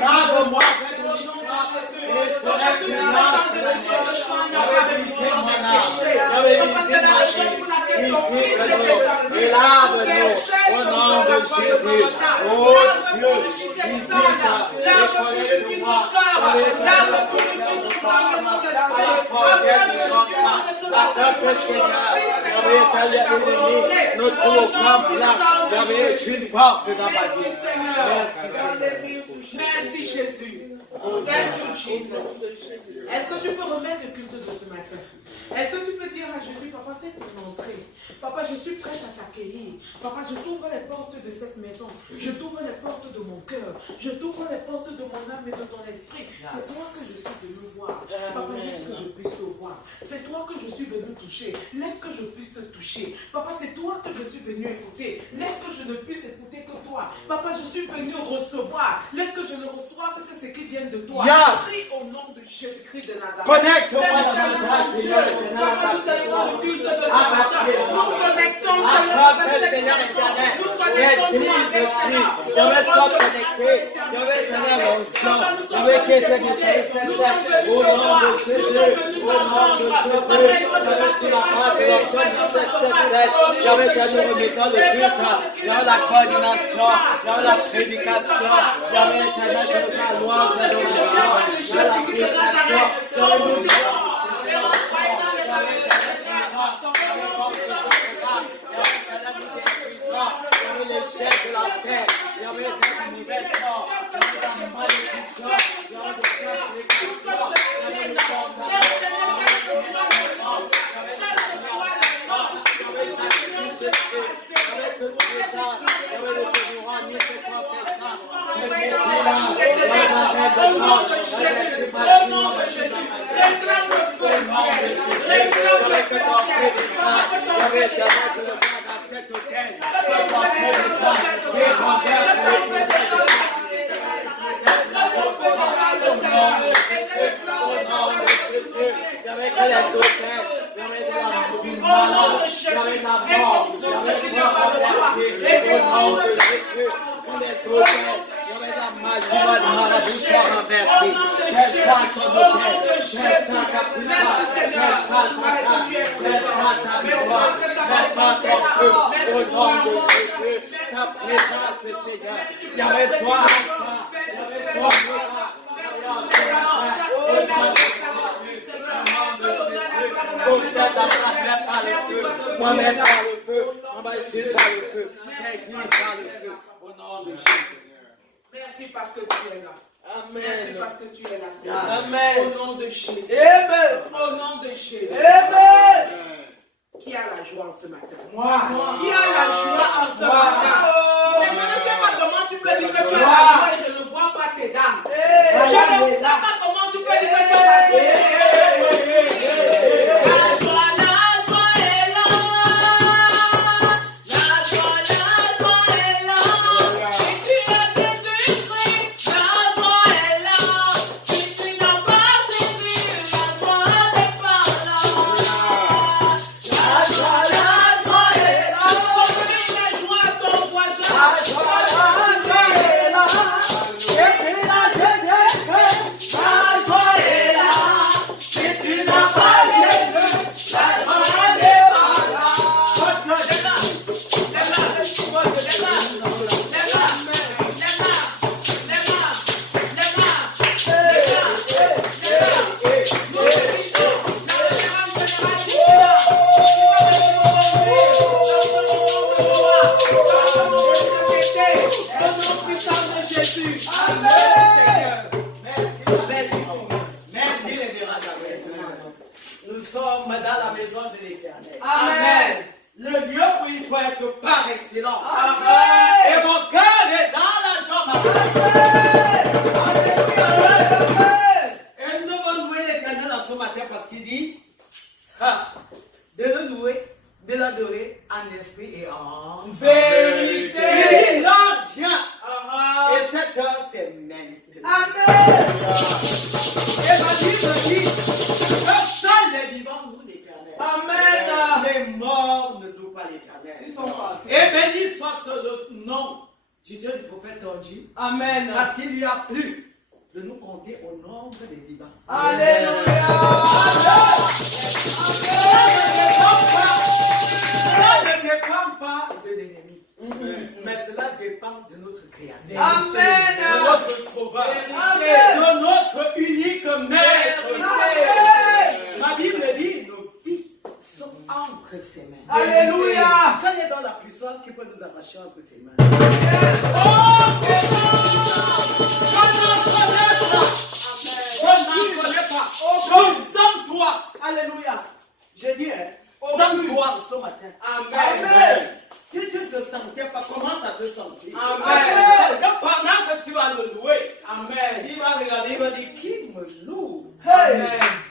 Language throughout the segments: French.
Lave-moi, Attaque, Seigneur. Notre programme là, j'avais une porte dans ma vie. Merci Jésus. Thank you, Jesus. Est-ce que tu peux remettre le culte de ce matin? Est-ce que tu peux dire à Jésus, Papa, fais ton entrée. Papa, je suis prête à t'accueillir. Papa, je t'ouvre les portes de cette maison. Je t'ouvre les portes de mon cœur. Je t'ouvre les portes de mon âme et de ton esprit. C'est toi que je suis venu voir. Papa, laisse que je puisse te voir. C'est toi que je suis venu toucher. Laisse que je puisse te toucher. Papa, c'est toi que je suis venu écouter. Laisse que je ne puisse écouter que toi. Papa, je suis venu recevoir. Laisse que je ne reçoive que ce qui vient de toi. Prie au nom de Jésus-Christ de Nazareth. Connecte-moi Papa, nous allons le culte de ce matin. Nous connectons Seigneur avec Seigneur. Nous connectons avec Seigneur. Je vais être connecté. Je vais être l'onction. Je vais quitter nous sommes venus au nom de Jésus. Au nom de Jésus. J'avais sur la page de l'onction du 777. J'avais été nous remettant le culte. J'avais la coordination. J'avais la prédication. J'avais été dans la louange et l'adoration. J'avais la prédication. J'avais nous l'échelle de la paix, il y avait des univers forts, il y avait de la malédiction, il y avait de la malédiction, il y avait de Merci parce que tu es là. Amen. Merci parce que tu es là, Seigneur. Amen. Au nom de Jésus. Amen. Au nom de Jésus. Amen. Qui a la joie en ce matin? Moi. Qui a la joie en ce matin? Mais je ne sais pas comment tu peux dire que tu as la joie et je ne vois pas tes dames. Je ne sais pas comment tu peux dire que tu as la joie. La joie est là. La joie est là. Si tu as Jésus-Christ, la joie est là. Si tu n'as pas Jésus, la joie n'est pas là. La joie est là. Combien la joie à ton voisin? La joie est là. Si tu n'as Jésus-Christ, la joie est là. Si tu n'as pas Jésus, la joie n'est pas là. Nous sommes dans la maison de l'Éternel. Amen. Le lieu où il faut être par excellence. Amen. Et mon cœur est dans la joie. Et nous devons louer l'Éternel en ce matin parce qu'il dit de le louer, de l'adorer en esprit et en vérité. Il dit non, viens. Et cette heure, c'est maintenant. Amen. Et ma Bible dit que seuls les vivants louent l'Éternel. Amen. Les morts ne louent pas l'Éternel. Ils sont partis. Et béni soit ce nom du Dieu du prophète Orji, Amen. parce qu'il lui a plu de nous compter au nombre des vivants. Alléluia. Cela ne dépend pas de l'ennemi, mais cela dépend de notre Créateur, Amen. de notre Sauveur, Amen. de notre unique Maître. Amen. Ma Bible dit nos vies entre ses mains. Alléluia. Quand il est dans la puissance qui peut nous arracher entre ses mains. Sens-toi. Alléluia. J'ai dit, sens-toi ce matin. Amen. Si tu ne te sentais pas, commence à te sentir. Amen. Parce que pendant que tu vas le louer, amen, il va regarder, il va dire, qui me loue? Amen.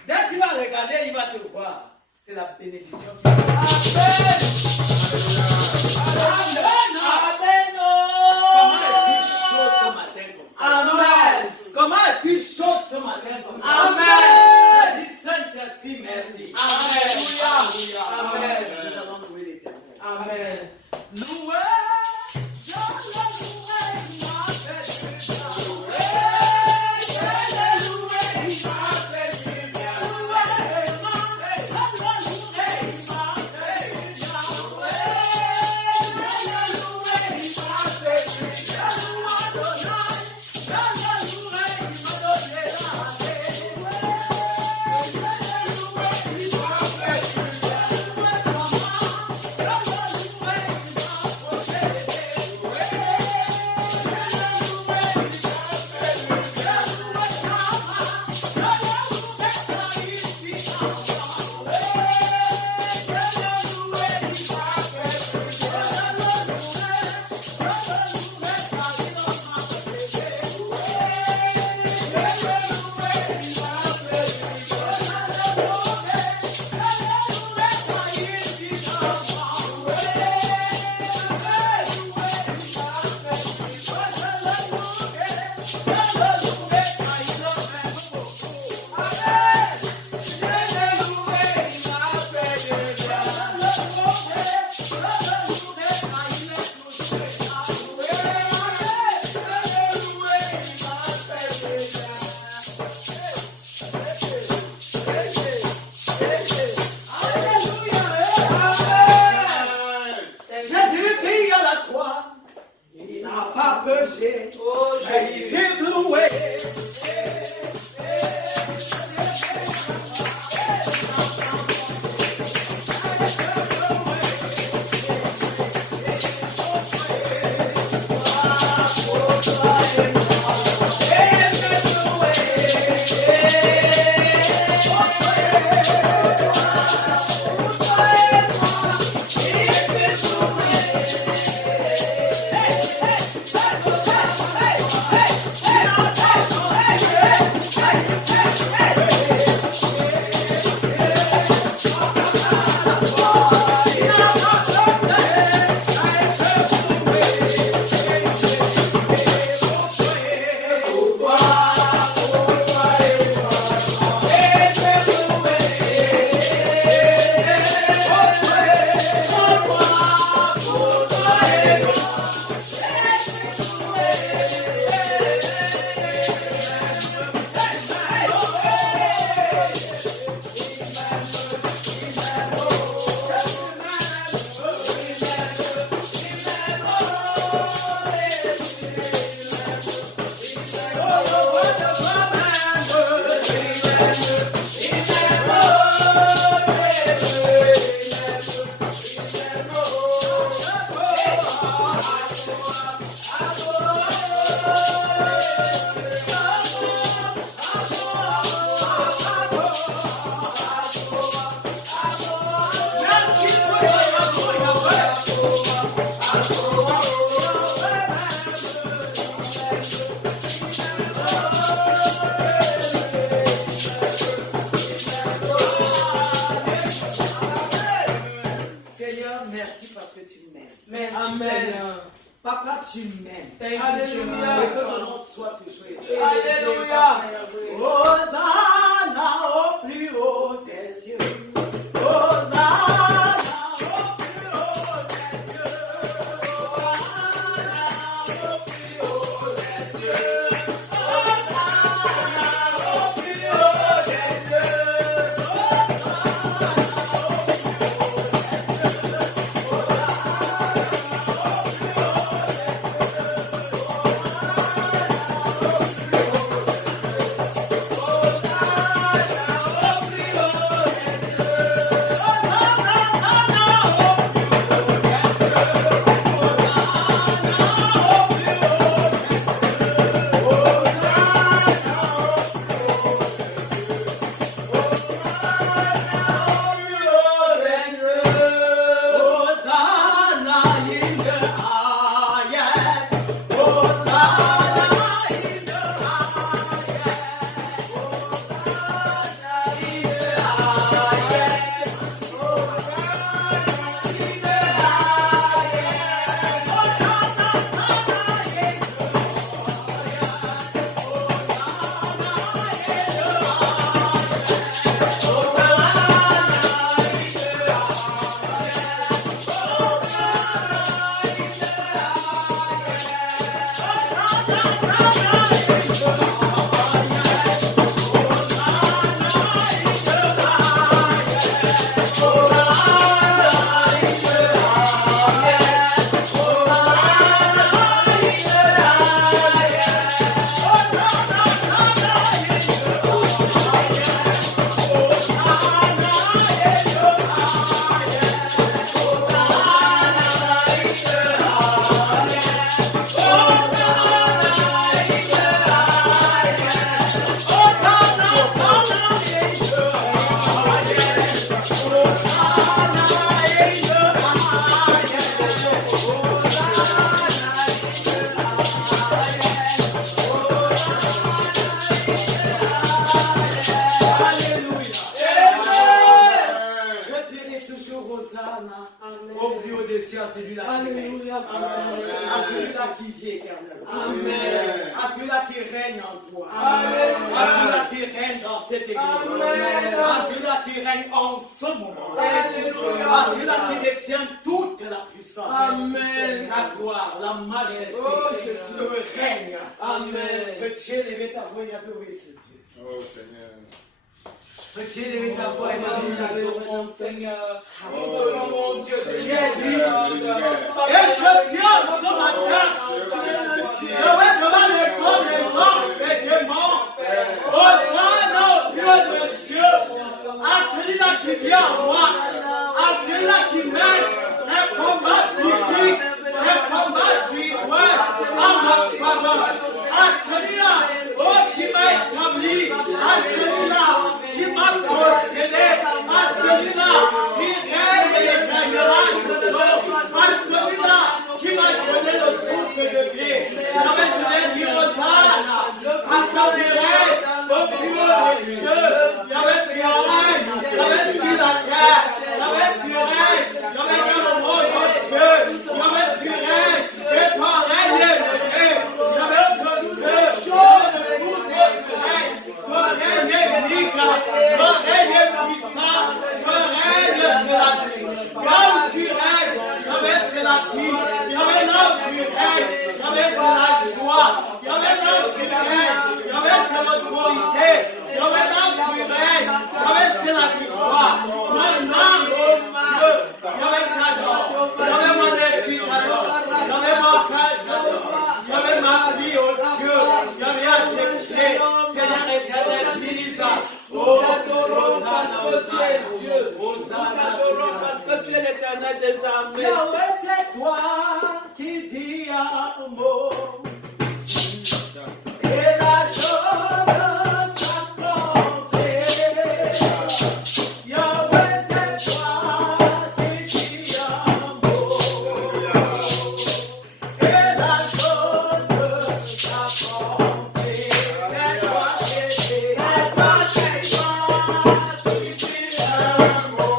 Dès qu'il va regarder, il va te voir. C'est la bénédiction qui va. Amen. Amen. Comment est-ce chaud ce matin comme ça? Amen. Comment est-ce chaud ce matin comme ça? Amen. Je dis, Saint-Esprit, merci. Amen. Amen. Nous allons louer l'Éternel. Amen. Louer. Papa, tu m'aimes. Alléluia. Et que ton nom soit toujours. Alléluia. Hosanna au plus haut des cieux. Hosanna au plus haut des cieux. Hosanna au plus haut des cieux. Hosanna au plus haut des cieux. Hosanna au plus haut des cieux. Hosanna. Au plus haut des cieux, à celui-là qui règne. À celui-là qui vit éternellement. À celui-là qui règne en toi. À celui-là qui règne dans cette église. À celui-là qui règne en ce moment. À celui-là qui détient toute la puissance. La gloire, la majesté, le règne. Peux-tu élever ta voix et adorer ce Dieu? Oh Seigneur. Peux-tu élever ta voix et adorer mon Seigneur? Mon Dieu, Tu es Dieu. Et je tiens ce matin. Je vais devant les hommes et des morts. Hosanna au Dieu de cieux. À celui-là qui vient en moi. À celui-là qui mène un combat physique, un combat spirituel en ma faveur. À celui-là qui m'a établi. À celui-là qui m'a possédé. À celui-là qui règne et régnera toujours. À celui-là qui m'a donné le souffle de vie. Je vais dire Hosanna. Parce que tu règnes au plus haut des cieux. Tu règnes sur la terre. Tu règnes dans le monde entier. Tu règnes et ton règne est élevé. Que ce jour de règne. Ton règne est unique. Ton règne est puissant. Ton règne c'est la vie. Là où tu règnes, c'est la vie. Là où tu règnes, c'est la joie. Là où tu règnes, c'est l'autorité. Là où tu règnes, c'est la victoire. Mon âme, oh Dieu, t'adore. Mon esprit t'adore. Mon cœur t'adore. Ma vie, oh Dieu, à tes pieds. Seigneur éternel, vise. Oh, Hosanna, parce que tu es l'éternel des armées. Yahweh, c'est toi qui dis un mot. Et la chose s'accomplit. Yahweh, c'est toi qui dis un mot. Et la chose s'accomplit. C'est toi qui dis un mot.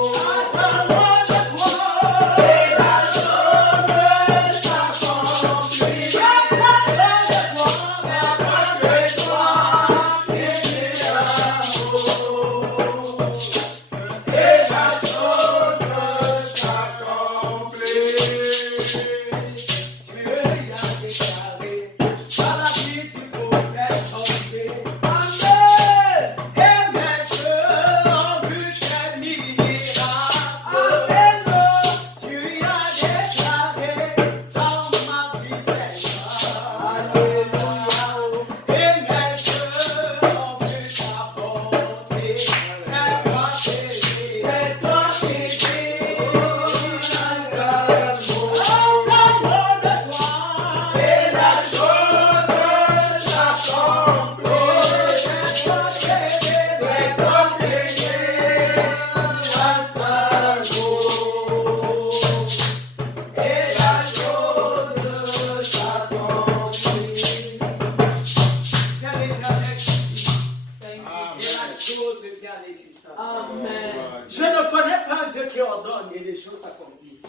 Je ne connais pas un Dieu qui ordonne et les choses s'accomplissent.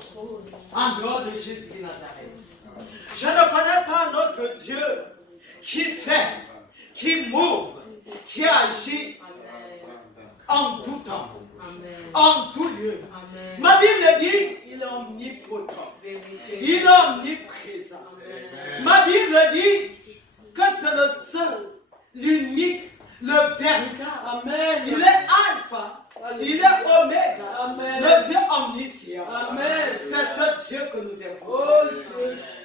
En dehors de Jésus de Nazareth. Je ne connais pas un autre Dieu qui fait, qui m'ouvre, qui agit en tout temps, en tout lieu. Ma Bible dit il est omnipotent, il est omniprésent. Ma Bible dit que c'est le seul, l'unique, le véritable. Amen. Il est alpha. Il est oméga, le Dieu omniscient. C'est ce Dieu que nous aimons.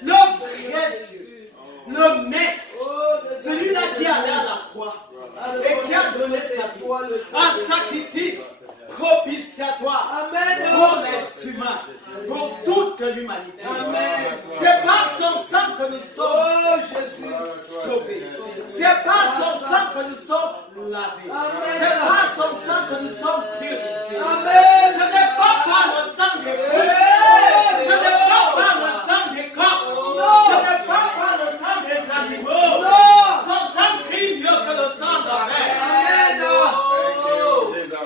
Le vrai Dieu, le maître, celui-là qui est allé à la croix et qui a donné sa vie, un sacrifice propitiatoire pour les humains, pour toute l'humanité. C'est par son sang que nous sommes sauvés. C'est par son sang que nous sommes lavés. C'est par son sang que nous sommes purifiés. Ce n'est pas par le sang des bœufs. Ce n'est pas par le sang des coqs. Ce n'est pas par le sang des animaux. Son sang crie mieux que le sang d'Abel.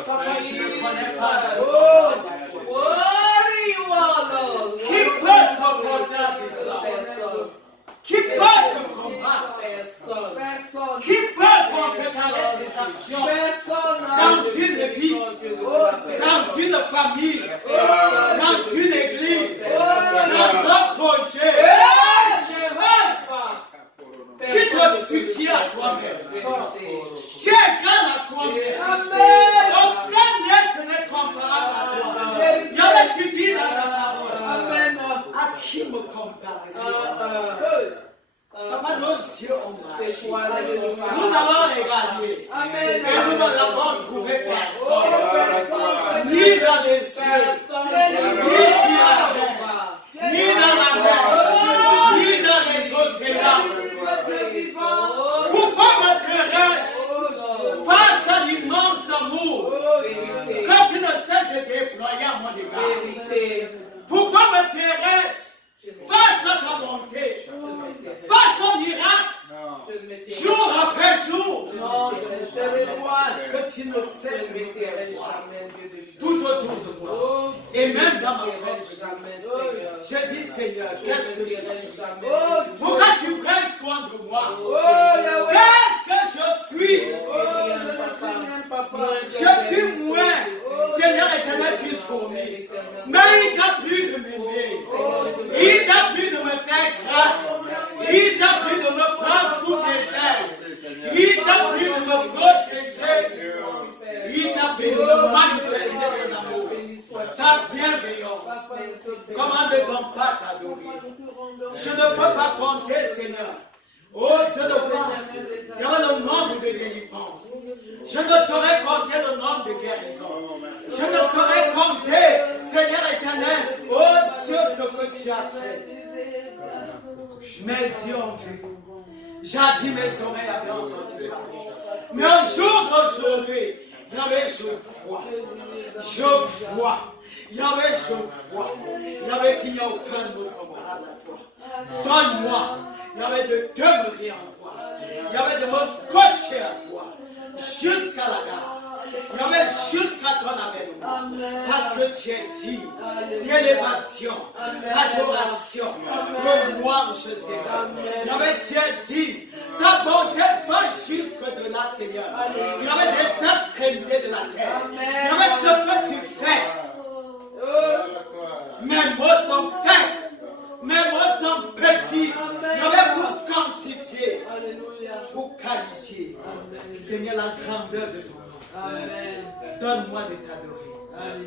Papa, je ne connais pas. famille, dans une église, dans un projet. Tu dois suffire à toi-même. Tu es grand à toi-même. Aucun être n'est comparable à toi. Il y en a qui disent dans la parole. À qui me compare? Papa, nos yeux ont marché. Nous avons regardé. Et nous n'avons trouvé personne. Ni dans les cieux, ni sur la terre, ni dans la mer, ni dans les océans. Pourquoi m'intéresse face à l'immense amour quand tu ne cesses de déployer à mon égard? Pourquoi m'intéresse face à ta bonté, face au miracle, jour après jour, que tu ne cesses de me tout autour de moi, et même dans ma propre. Je dis, Seigneur, qu'est-ce que je suis? Pourquoi tu prends soin de moi? Qu'est-ce que je suis? Je suis moins, Seigneur éternel, qu'il fourni. Mais il t'a plu de m'aimer. Il t'a plu de me faire grâce. Il t'a plu de me prendre sous tes ailes. Il t'a plu de me protéger. Il t'a plu de me manifester ton amour. Ta bienveillance. Comment ne donc pas t'adorer? Je ne peux pas compter, Seigneur. Oh, je ne peux pas. Il y a le nombre de délivrances. Je ne saurais compter le nombre de guérisons. Je ne saurais compter, Seigneur éternel, oh Dieu, ce que tu as fait. Mes yeux ont vu. Jadis mes oreilles avaient entendu parler. Mais un jour d'aujourd'hui, Yahweh, je vois. Je vois. Yahweh, je vois. Yahweh, qu'il n'y a aucun autre comparable à toi. Donne-moi, Yahweh, de demeurer en toi. Yahweh, de me scotcher à toi. Jusqu'à la gare. Yahweh, jusqu'à ton avènement. Parce que tu es digne d'élévation, d'adoration, de louange, Seigneur. Yahweh, tu es digne. Ta bonté va jusque de là, Seigneur. Yahweh, des extrémités de la terre. Yahweh, ce que tu fais. Mes mots sont faits. Mes mots sont petits. Yahweh, pour quantifier, pour qualifier, Seigneur, la grandeur de ton nom. Donne-moi de t'adorer.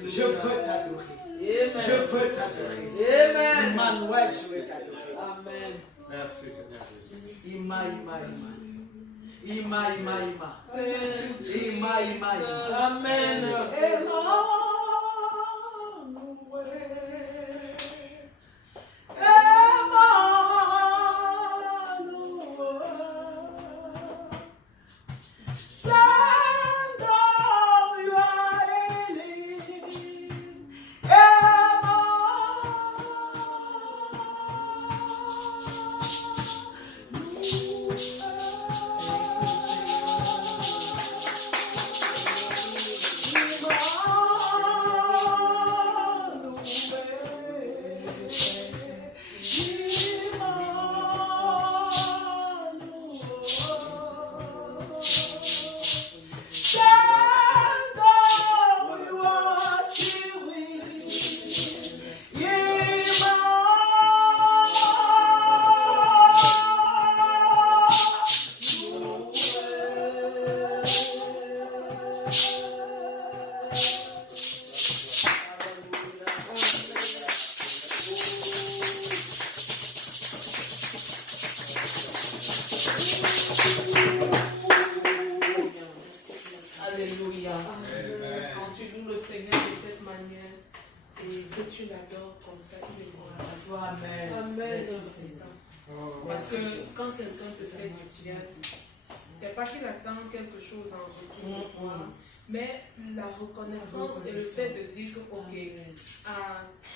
Je veux t'adorer. Je veux t'adorer. Emmanuel, je veux t'adorer. Amen. Merci Seigneur Jésus. Ima, ima, ima. Ima, ima, ima. Ima, ima, ima. Amen. Alléluia. Quand tu loues le Seigneur de cette manière et que tu l'adores comme ça, il est bon à la gloire. Amen. Amen. Parce que quand quelqu'un te fait du bien, c'est pas qu'il attend quelque chose en retour de toi, mais la reconnaissance et le fait de dire que, ok, à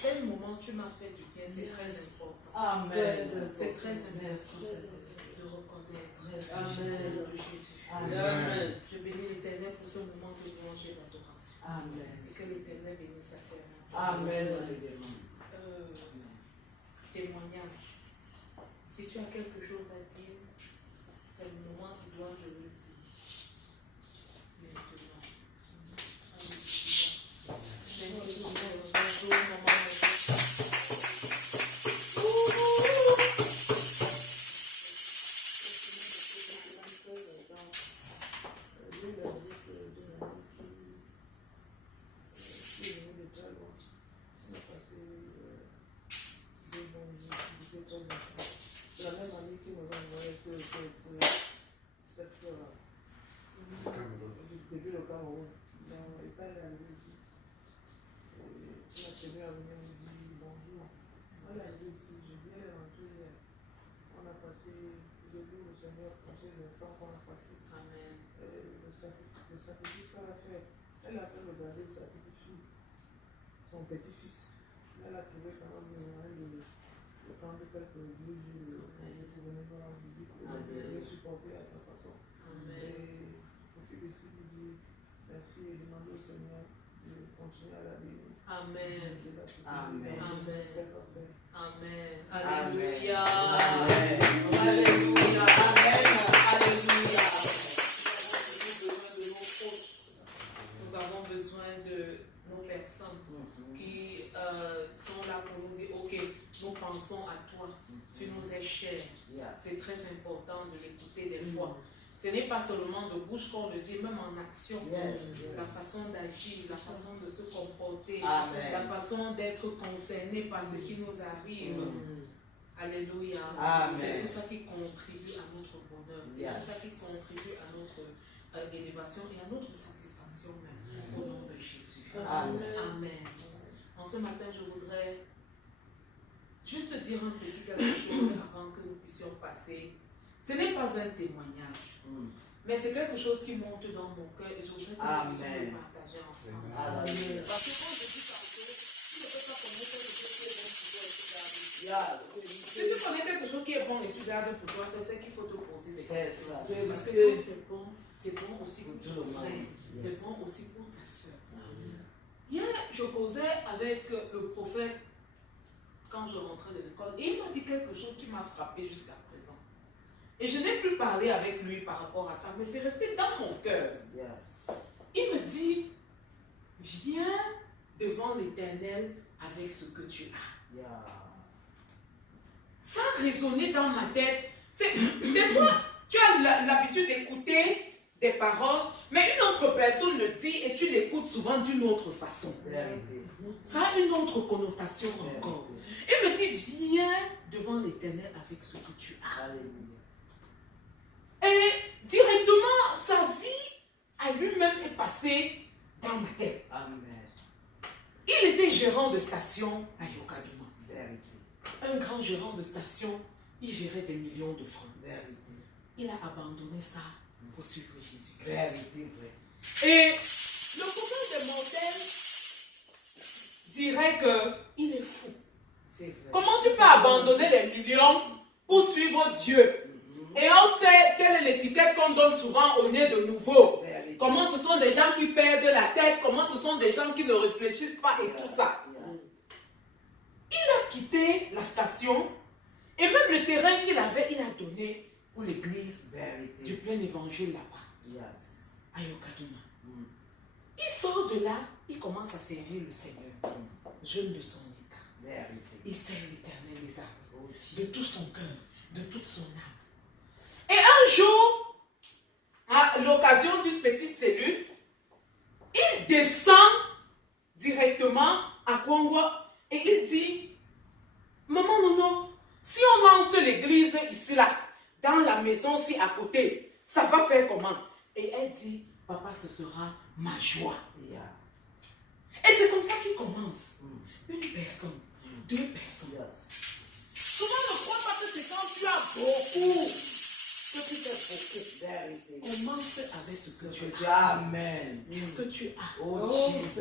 tel moment tu m'as fait du bien, c'est très important. Amen. C'est très important de reconnaître. Amen. Amen. Je bénis l'Éternel pour ce moment de louange et d'adoration. Amen. Et que l'Éternel bénisse sa servante. Amen. Témoignage. Si tu as quelque chose à dire, c'est le moment qui doit le dire. Maintenant. Depuis le Cameroun, il parle à l'église. Il a tenu à venir me dire bonjour. Moi, il a dit ici, je viens rentrer hier. On a passé, je loue le Seigneur pour ces instants qu'on a passés. Amen. Le sacrifice qu'elle a fait, elle a fait regarder sa petite fille, son petit-fils. Elle a trouvé quand même le temps de quelques 2 jours pour venir nous rendre visite et le supporter à sa façon. Amen. Et je félicite, vous dire merci et demander au Seigneur de continuer à la bénir. Amen. Amen. Amen. Amen. Alléluia. Amen. Alléluia. Amen. Alléluia. Nous avons besoin de nos personnes qui sont là pour nous dire, ok, nous pensons à toi, tu nous es cher. C'est très important de l'écouter des fois. Ce n'est pas seulement de bouche qu'on le dit, même en action. La façon d'agir, la façon de se comporter, la façon d'être concerné par ce qui nous arrive. Alléluia. C'est tout ça qui contribue à notre bonheur. C'est tout ça qui contribue à notre élévation et à notre satisfaction même. Au nom de Jésus. Amen. En ce matin, je voudrais juste dire un petit quelque chose avant que nous puissions passer. Ce n'est pas un témoignage, mais c'est quelque chose qui monte dans mon cœur et je voudrais que nous puissions le partager ensemble. Parce que quand je dis quelque chose, tu ne peux pas connaître quelque chose qui est bon pour toi et tu gardes. Si tu connais quelque chose qui est bon et tu gardes pour toi, c'est ce qu'il faut te poser des questions. Parce que quand c'est bon aussi pour ton frère, c'est bon aussi pour ta soeur. Hier, je causais avec le prophète quand je rentrais de l'école et il m'a dit quelque chose qui m'a frappé jusqu'à présent. Et je n'ai plus parlé avec lui par rapport à ça, mais c'est resté dans mon cœur. Il me dit, viens devant l'Éternel avec ce que tu as. Ça a résonné dans ma tête. Des fois, tu as l'habitude d'écouter des paroles, mais une autre personne le dit et tu l'écoutes souvent d'une autre façon. Ça a une autre connotation encore. Il me dit, viens devant l'Éternel avec ce que tu as. Et directement, sa vie à lui-même est passée dans ma tête. Il était gérant de station à Yokaduma. Un grand gérant de station, il gérait des millions de francs. Il a abandonné ça pour suivre Jésus-Christ. Et le commun des mortels dirait qu'il est fou. Comment tu peux abandonner les millions pour suivre Dieu? Et on sait quelle est l'étiquette qu'on donne souvent au nez de nouveau. Comment ce sont des gens qui perdent la tête, comment ce sont des gens qui ne réfléchissent pas et tout ça. Il a quitté la station et même le terrain qu'il avait, il a donné pour l'église du plein évangile là-bas, à Yokaduma. Il sort de là, il commence à servir le Seigneur, jeune de son état. Il sert l'Éternel des armées, de tout son cœur, de toute son âme. Et un jour, à l'occasion d'une petite cellule, il descend directement à Congo et il dit, maman, non, si on lance l'église ici, là, dans la maison, ci à côté, ça va faire comment? Et elle dit, papa, ce sera ma joie. Et c'est comme ça qu'il commence. Une personne, 2 personnes. Souvent, ne crois pas que c'est quand tu as beaucoup que tu fais beaucoup. Commence avec ce que tu as. Amen. Qu'est-ce que tu as?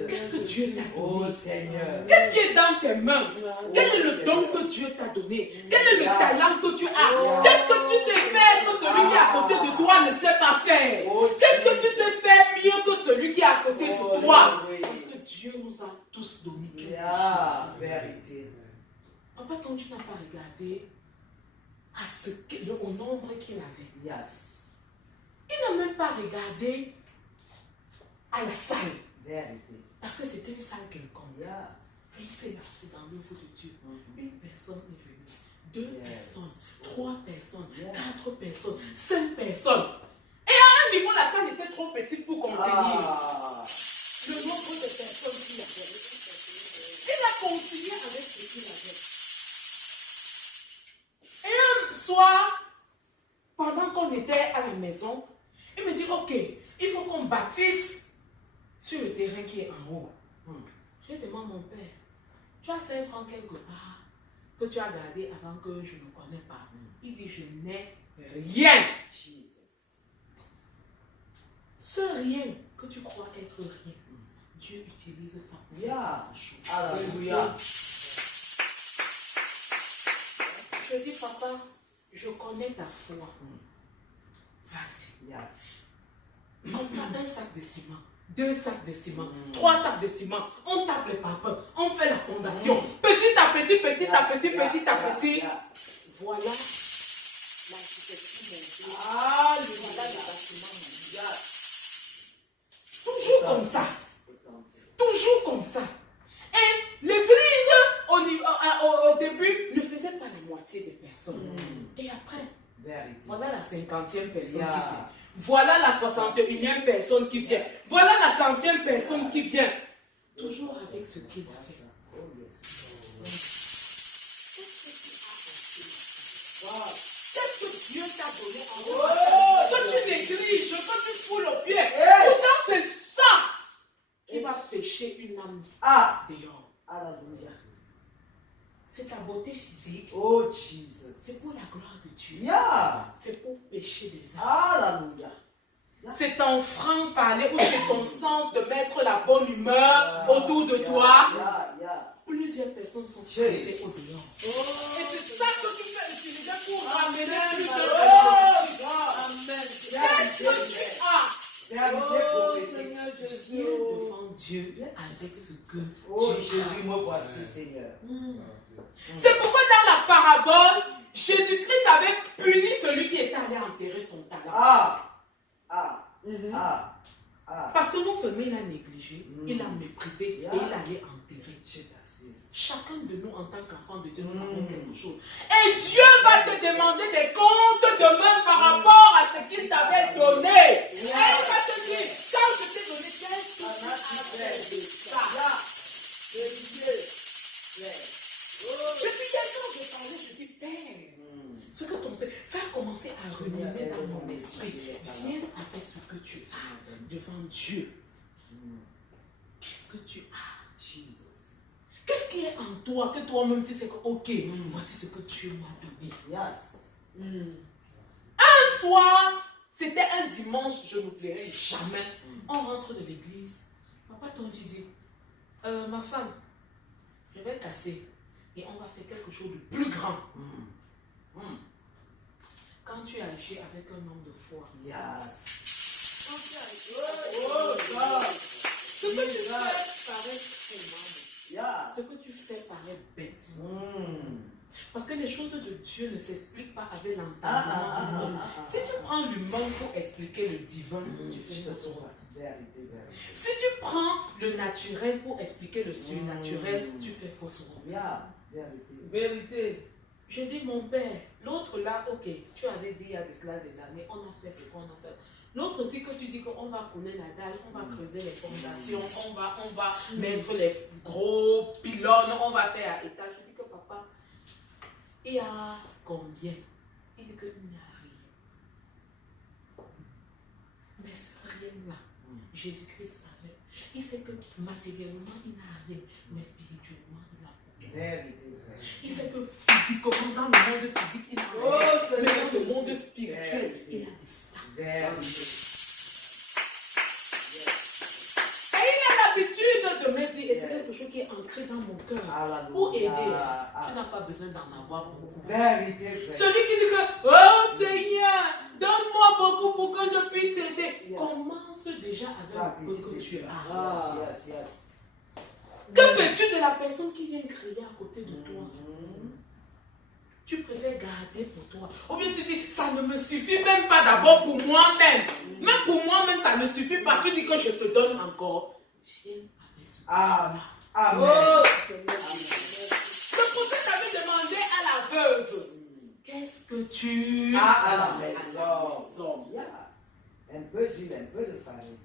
Qu'est-ce que Dieu t'a donné? Seigneur. Qu'est-ce qui est dans tes mains? Quel est le don que Dieu t'a donné? Quel est le talent que tu as? Qu'est-ce que tu sais faire que celui qui est à côté de toi ne sait pas faire? Qu'est-ce que tu sais faire mieux que celui qui est à côté de toi? Parce que Dieu nous a tous donné quelque chose. Vérité. Papa, toi, tu n'as pas regardé au nombre qu'il avait. Il n'a même pas regardé à la salle. Vérité. Parce que c'était une salle quelconque. il s'est lancé dans l'œuvre de Dieu. Une personne est venue, 2 personnes, 3 personnes, 4 personnes, 5 personnes. Et à un niveau, la salle était trop petite pour contenir le nombre de personnes qu'il avait. Il a continué avec ce qu'il avait. Et un soir, pendant qu'on était à la maison, il me dit, ok, il faut qu'on bâtisse sur le terrain qui est en haut. Je demande à mon père, tu as 5 francs quelque part que tu as gardé avant que je ne connais pas. Il dit, je n'ai rien. Ce rien que tu crois être rien, Dieu utilise ça pour faire quelque chose. Alléluia. Je dis, papa, je connais ta foi. Vas-y. Comme ça, 1 sac de ciment, 2 sacs de ciment, 3 sacs de ciment. On tape les pampins, on fait la fondation. Petit à petit, petit à petit, petit à petit. Voilà l'architecture montée. Voilà le bâtiment mondial. Toujours comme ça. Toujours comme ça. Et l'église, au début, ne faisait pas la moitié des personnes. Et après, voilà la 50e personne qui vient. Voilà la 61e personne qui vient. Voilà la 100e personne qui vient. Toujours avec ce qu'il a fait. Qu'est-ce que Dieu t'a donné en haut? Que tu négliges, que tu foules aux pieds. Pourtant, c'est ça qui va pêcher une âme dehors. Alléluia. C'est ta beauté physique. Oh Jesus. C'est pour la gloire de Dieu. C'est pour pécher des âmes. Alléluia. C'est ton franc-parler ou c'est ton sens de mettre la bonne humeur autour de toi. Plusieurs personnes sont stressées au dehors. Et c'est ça que tu peux utiliser pour ramener plus de personnes. Amen. Qu'est-ce que tu as? Seigneur Je viens devant Dieu avec ce que Oh tu Jésus, as. me voici, Seigneur. C'est pourquoi dans la parabole, Jésus-Christ avait puni celui qui était allé enterrer son talent. Parce que non seulement il a négligé, il a méprisé et il allait enterrer. Chacun de nous en tant qu'enfant de Dieu, nous avons quelque chose. Et Dieu va te demander des comptes demain par rapport à ce qu'il t'avait donné. Et il va te dire, quand je t'ai donné, qu'est-ce que tu as fait de ça? Depuis quelques temps, j'ai parlé, je dis, Père, ce que ton Seigneur, ça a commencé à ruminer dans mon esprit. Viens avec ce que tu as devant Dieu. Qu'est-ce que tu as? Qu'est-ce qui est en toi que toi-même tu sais que, ok, voici ce que Dieu m'a donné. Un soir, c'était un dimanche, je n'oublierai jamais. On rentre de l'église. Papa Tonji dit, ma femme, je vais casser et on va faire quelque chose de plus grand. Quand tu agis avec un homme de foi, quand tu agis ce que tu fais paraît humain. Ce que tu fais paraît bête. Parce que les choses de Dieu ne s'expliquent pas avec l'entendement humain. Si tu prends l'humain pour expliquer le divin, tu fais fausse route. Si tu prends le naturel pour expliquer le surnaturel, tu fais fausse route. Vérité. Je dis, mon père, l'autre là, ok, tu avais dit il y a de cela des années, on a fait ce qu'on a fait. L'autre aussi que tu dis qu'on va couler la dalle, on va creuser les fondations, on va mettre les gros pylônes, on va faire à étage. Je dis que papa, il y a combien? Il dit qu'il n'y a rien. Mais ce rien-là, Jésus-Christ savait. Il sait que matériellement, il n'a rien, mais spirituellement, il a beaucoup. Il sait que physiquement, dans le monde physique, il n'a rien, mais dans le monde spirituel, il a des sacs. Et il a l'habitude de me dire, et c'est quelque chose qui est ancré dans mon cœur, pour aider, tu n'as pas besoin d'en avoir beaucoup. Celui qui dit que, oh Seigneur, donne-moi beaucoup pour que je puisse aider. Commence déjà avec le peu que tu as. Que fais-tu de la personne qui vient crier à côté de toi? Tu préfères garder pour toi. Ou bien tu dis, ça ne me suffit même pas d'abord pour moi-même. Même pour moi-même, ça ne suffit pas. Tu dis que je te donne encore. Viens avec ce que tu as. Amen. Oh, Seigneur. tu as à as la maison. maison. Yeah. Un peu d'huile, un peu de farine.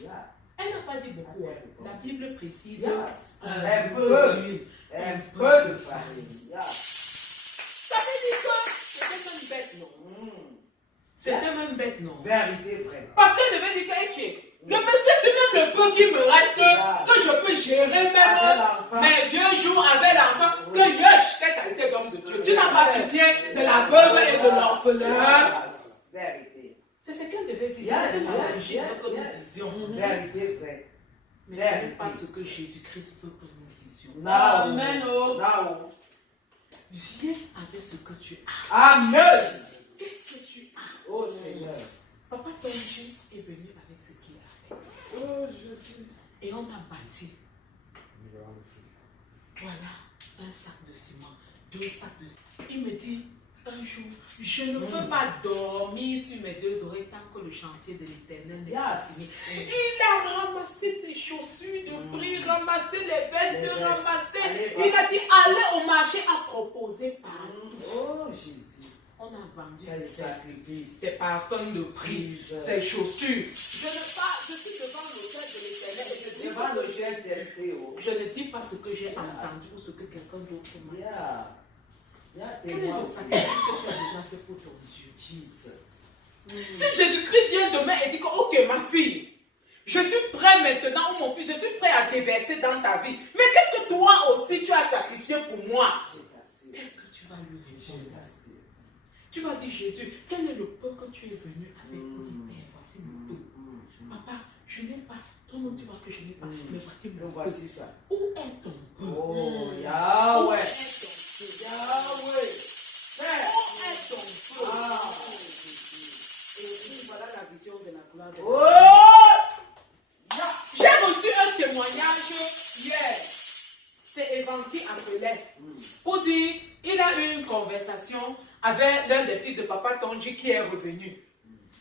Yeah. Elle n'a pas dit beaucoup. Hein. La Bible précise Yes. un peu d'huile. Un peu de farine. Yeah. Ça veut dire que c'était même bête, non? C'était même bête, non? Vérité vraie. Parce qu'elle devait dire que le monsieur, c'est même le peu qui me reste que je peux gérer même mes vieux jours avec l'enfant, que je t'ai qualité d'homme de Dieu. Tu n'as pas pitié de la veuve et de l'orphelin. Vérité. C'est ce qu'elle devait dire. C'est ce que nous disions. Vérité vraie. Mais ce n'est pas ce que Jésus-Christ veut que nous disions. Amen. Viens avec ce que tu as. Amen. Qu'est-ce que tu as? Oh Seigneur. Papa Tonji est venu avec ce qu'il a fait. Oh Jésus. Et on t'a bâti. Voilà, un sac de ciment, 2 sacs de ciment. Il me dit un jour, je ne veux pas dormir sur mes 2 oreilles tant que le chantier de l'Éternel n'est pas fini. Il a ramassé ses chaussures de prix, ramassé les vestes, ramassé. Il a dit allez au marché à proposer partout. Oh Jésus. On a vendu Quel sacrifice. ses parfums de prix, ses chaussures. Je suis devant l'autel de l'Éternel et je dis Devant le chef d'esprit. je ne dis pas ce que j'ai entendu ou ce que quelqu'un d'autre m'a dit. Quel est le sacrifice que tu as déjà fait pour ton Dieu? Jesus. Si Jésus-Christ vient demain et dit que, ok, ma fille, je suis prêt maintenant, ou mon fils, je suis prêt à déverser dans ta vie. Mais qu'est-ce que toi aussi tu as sacrifié pour moi? Qu'est-ce que tu vas lui répondre? Tu vas dire, Jésus, quel est le peu que tu es venu avec pour dire, Père, voici le peu. Papa, je n'ai pas. Toi-même, tu vois que je n'ai pas. Mais voici le peu. Voici ça. Où est ton peu? Oh, Où Yahweh. est ton peu? Yahweh. Où est ton peu? Ah. Et puis, voilà la vision de la gloire de Dieu. Oh. J'ai reçu un témoignage hier. C'est Evan qui appelait pour dire il a eu une conversation avec l'un des fils de Papa Tonji qui est revenu.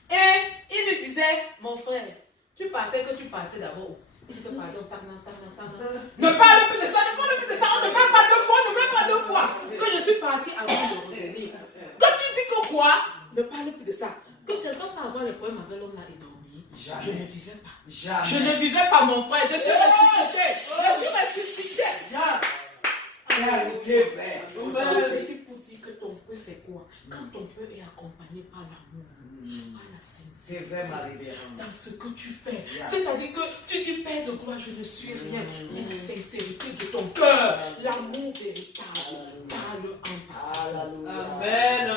Et il lui disait, mon frère, tu partais d'abord. Il dit que pardon, ne parle plus de ça, ne parle plus de ça, on ne parle pas 2 fois, Que je suis parti avant de revenir. Quand tu dis que quoi, ne parle plus de ça. Que quelqu'un peut avoir les problèmes avec l'homme là et dormir. Je ne vivais pas. Je ne vivais pas, mon frère. Je suis ressuscité. C'est pour dire que ton peu, c'est quoi? Quand ton peu est accompagné par l'amour, par la sainteté. C'est vrai, ma révérende. Dans ce que tu fais. C'est-à-dire que tu dis, Père de gloire, je ne suis rien. Mais la sincérité de ton cœur, l'amour véritable, parle en ta. Amen.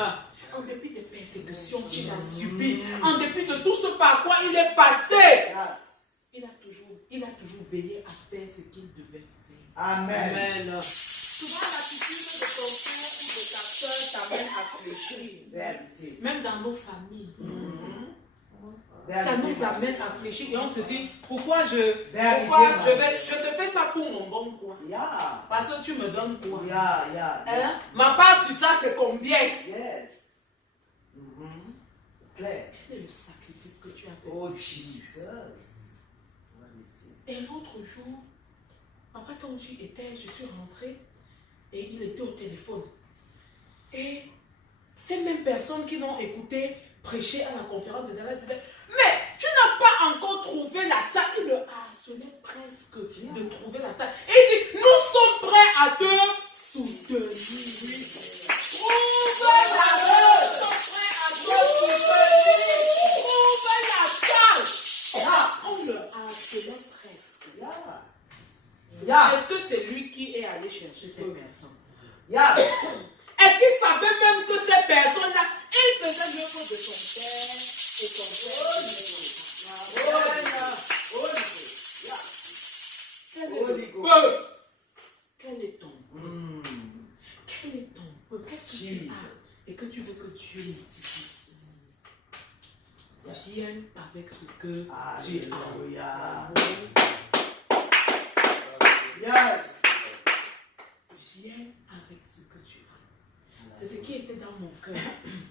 En dépit des persécutions qu'il a subies, en dépit de tout ce par quoi il est passé, il a toujours veillé à faire ce qu'il devait faire. Amen. Souvent, l'attitude de ton frère ou de ta soeur t'amène à fléchir. Même dans nos familles. Ça nous amène à fléchir et on se dit pourquoi je te fais ça pour mon bon quoi? Parce que tu me donnes quoi? Hein? Ma part sur ça c'est combien? Yes. Claire. Quel est le sacrifice que tu as fait? Oh Jesus. Et l'autre jour, Papa Tonji je suis rentrée et il était au téléphone. Et ces mêmes personnes qui l'ont écouté prêcher à la conférence de Dallas disaient, mais tu n'as pas encore trouvé la salle. Il le harcelait presque de trouver la salle. Et il dit, nous sommes prêts à te soutenir. Trouve la salle. Nous sommes prêts à te soutenir. Trouve la salle. On le harcelait presque. Est-ce que c'est lui qui est allé chercher ces personnes? Est-ce qu'il savait même que ces personnes-là, ils faisaient l'œuvre de son père et son père? Quel est ton peu? Quel est ton peu? Qu'est-ce que tu as et que tu veux que Dieu multiplie? Viens avec ce que tu as. Viens avec ce que tu as. C'est ce qui était dans mon cœur.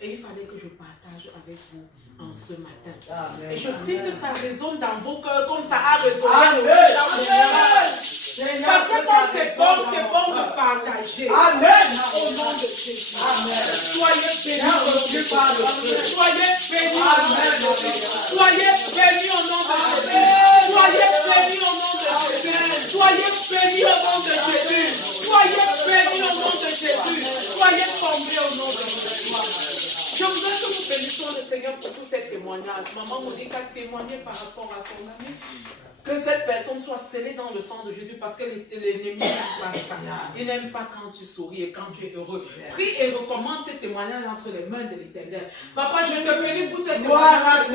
Et il fallait que je partage avec vous en ce matin. Et je prie que ça résonne dans vos cœurs comme ça a résonné dans vos cœurs. Parce que quand c'est bon de partager. au nom de Jésus. Amen. Soyez bénis au nom de Jésus. Soyez bénis au nom de Amen. Jésus. Soyez bénis au nom de Jésus. Soyez bénis au nom de Jésus. Soyez bénis au nom de Jésus. Soyez bénis au nom de Jésus. Soyez tombés au nom de Jésus. Je voudrais que nous bénissons le Seigneur pour tous ces témoignages. Maman Monica a témoigné par rapport à son ami. Que cette personne soit scellée dans le sang de Jésus parce que l'ennemi n'aime pas ça. Il n'aime pas quand tu souris et quand tu es heureux. Prie et recommande ces témoignages entre les mains de l'Éternel. Papa, je te bénis pour cette témoignage.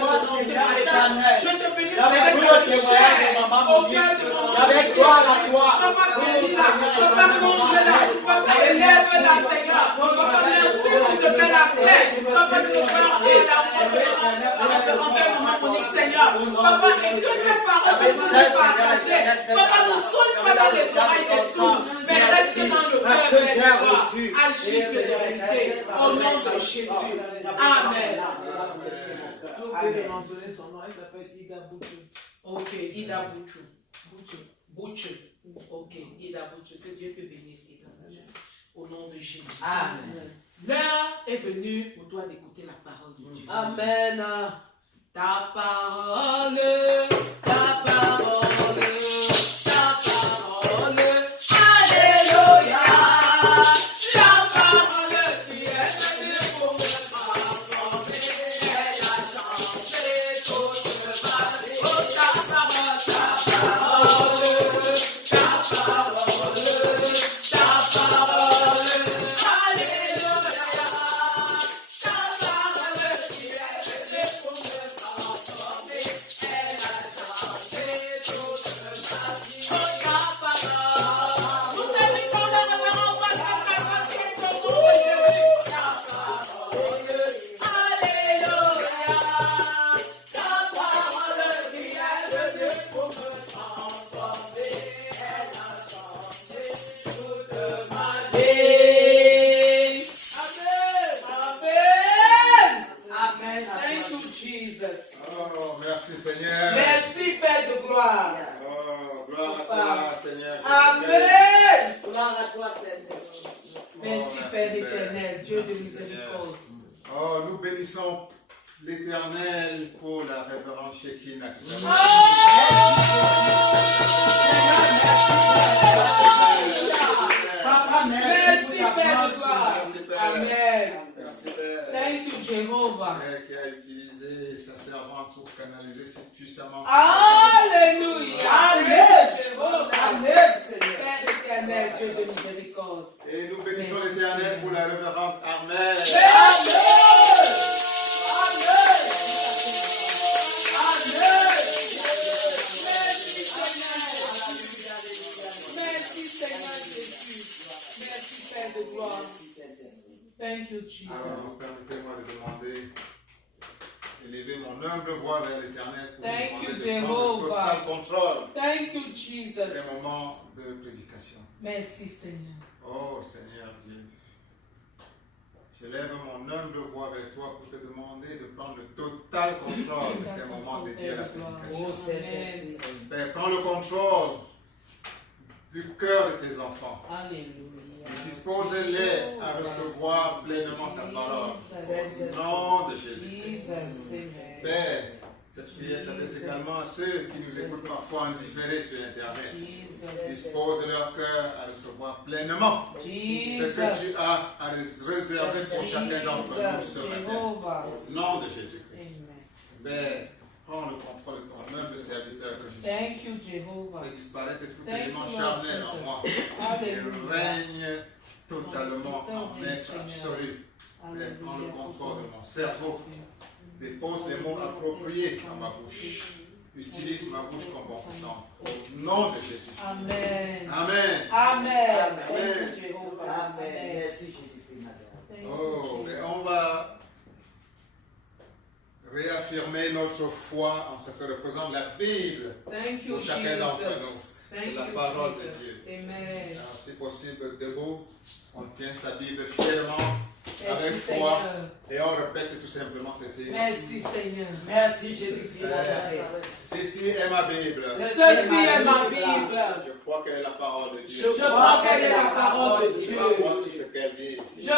Je te bénis pour cette chair au cœur de mon Avec gloire à toi. Papa, bénis-la. Papa, comble-la. Papa, élève-la, Seigneur. Papa, merci pour ce qu'elle a fait. Papa, je te envers maman Monique, Seigneur. Papa, et que ces paroles partagées. Papa, ne sonne pas dans les oreilles des sourds, mais reste dans le cœur de toi. Agis de vérité au nom de Jésus. Amen. Vous pouvez mentionner son nom, elle s'appelle Ida Bouchou. Ok, Ida Bouchou. Bouchou. Ok, Ida Bouchou. Que Dieu te bénisse, Ida Bouchou. Au nom de Jésus. Amen. L'heure est venue pour toi d'écouter la parole de Dieu. Amen. Ta parole, ta parole, ta parole, alléluia. La parole qui est venue pour me transformer, elle a changé toute ma vie. Oh, ta parole, ta parole, ta parole, ta parole, alléluia. Ta parole qui est venue pour me transformer, elle a changé toute ma vie. Oh, ta parole. Vous savez qu'on a vraiment pas ta parole pour vous. Ta parole, alléluia. Ta parole qui est venue pour me transformer, elle a changé toute ma vie. Amen. Amen. Thank you, Jesus. Oh, merci Seigneur. Merci, Père de gloire. Oh, gloire à toi Seigneur. Amen. Gloire à toi, Seigneur. Merci, Père éternel, Dieu de miséricorde. Oh, nous bénissons l'Éternel pour la révérende Shekinah. Papa, Merci, pour ta Père de grâce. gloire. Merci, Père. Amen. Merci Père. Thank you, Jehovah. Père qui a utilisé sa servante pour canaliser si puissamment. Alléluia. Amen. Jehovah. Amen, Seigneur. Père éternel, Dieu de miséricorde. Et nous bénissons l'Éternel pour la révérende Armelle. Merci, Seigneur Jésus. Merci, Père de gloire. Thank you, Jesus. Alors, permettez-moi de demander, élever mon humble voix vers l'Éternel pour Thank lui you, demander de prendre le Jehovah. total contrôle. Thank you, Jesus. Ces moments de prédication. Merci, Seigneur. Oh Seigneur Dieu, je lève mon humble voix vers toi pour te demander de prendre le total contrôle de ces moments dédiés à la prédication. Oh, Seigneur. Père, prends le contrôle du cœur de tes enfants. Alléluia. Dispose-les à recevoir pleinement ta parole. Au nom de Jésus. Père, cette prière s'adresse également à ceux qui nous écoutent parfois en différé sur Internet. Dispose leur cœur à recevoir pleinement ce que tu as à réserver pour chacun d'entre nous ce matin. Au nom de Jésus-Christ. Père, prends le contrôle de ton humble serviteur que je suis. Thank you, Jehovah. Fais disparaître tout Thank élément you, charnel Lord en moi. Jesus. Et Alléluia. règne totalement en maître absolu. Père, prends le contrôle de mon cerveau. Dépose les mots appropriés dans ma bouche. Utilise ma bouche comme bon te semble. Au nom de Jésus. Amen. Amen. Amen. Amen. Thank you, Jehovah. Amen. Amen. Merci, Jésus-Christ Nazareth. Oh, mais on va réaffirmer notre foi en ce que représente la Bible Thank you, pour chacun d'entre nous. Jesus. C'est Thank la you, parole de Jesus. Dieu. Amen. Alors, si possible, debout, on tient sa Bible fièrement, avec Merci, foi, Seigneur. et on répète tout simplement ceci. Merci, Seigneur. Merci, Jésus-Christ Nazareth. Ceci est ma Bible. Ceci est ma Bible. Je crois qu'elle est la parole de Dieu. Je crois qu'elle est la parole de Dieu. Je crois tout ce qu'elle dit.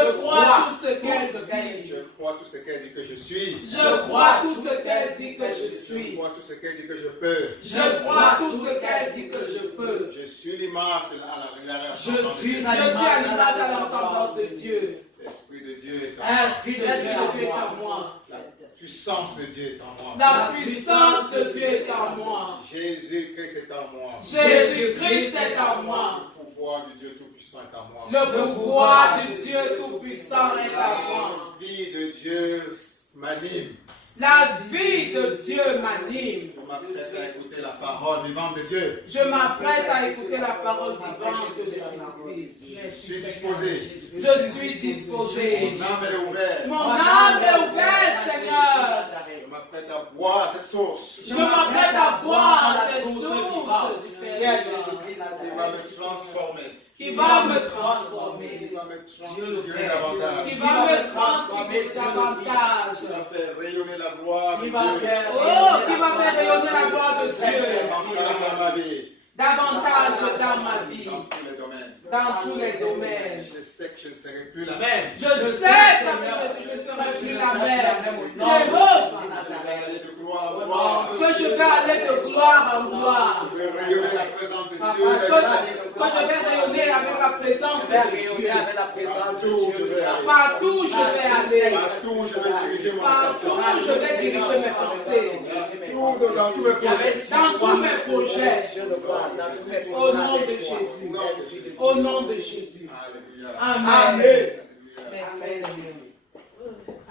Je crois tout ce qu'elle dit. Je crois tout ce qu'elle dit que je suis. Je crois tout ce qu'elle dit que je Je suis. crois tout ce qu'elle dit que je peux. Je crois tout ce qu'elle dit que je peux. Je suis l'image à la Je suis à à l'image à l'entendance de Dieu. L'Esprit de Dieu est en moi. L'Esprit de L'Esprit de Dieu Dieu est en moi. La puissance de Dieu est en moi. La puissance de Dieu est en moi. Jésus-Christ est en moi. Jésus-Christ est en moi. Le pouvoir du Dieu Tout-Puissant est en moi. Le pouvoir du Dieu Tout-Puissant est en moi. La vie de Dieu m'anime. La vie de Dieu m'anime. Je m'apprête à écouter la parole vivante de Dieu. Je m'apprête à écouter la parole vivante de Jésus-Christ. Je suis disposé. Je suis disposé. Mon âme est ouverte. Mon âme est ouverte, Seigneur. Je m'apprête à boire cette source. Je m'apprête à boire cette source du Père qui va me transformer. qui va me transformer. Qui va me transfigurer davantage. Qui va me transformer davantage. Qui va faire rayonner la gloire de Dieu. Oh, qui va faire rayonner la gloire de Dieu. Davantage dans ma vie. Davantage dans ma vie. Dans tous les domaines. Dans tous les domaines. Je sais que je ne serai plus la même. Je sais que je ne serai plus la même. Je vais aller de gloire en gloire. Que je vais aller de gloire en gloire. Je vais rayonner la présence de Dieu. Que je vais rayonner avec la présence de Dieu. Partout je vais aller. Partout je vais diriger mon Partout attention. je vais diriger mes pensées. Dans tous mes projets. Dans tous mes projets. Au nom de Jésus. Au nom de Jésus. Alléluia. Amen. Amen.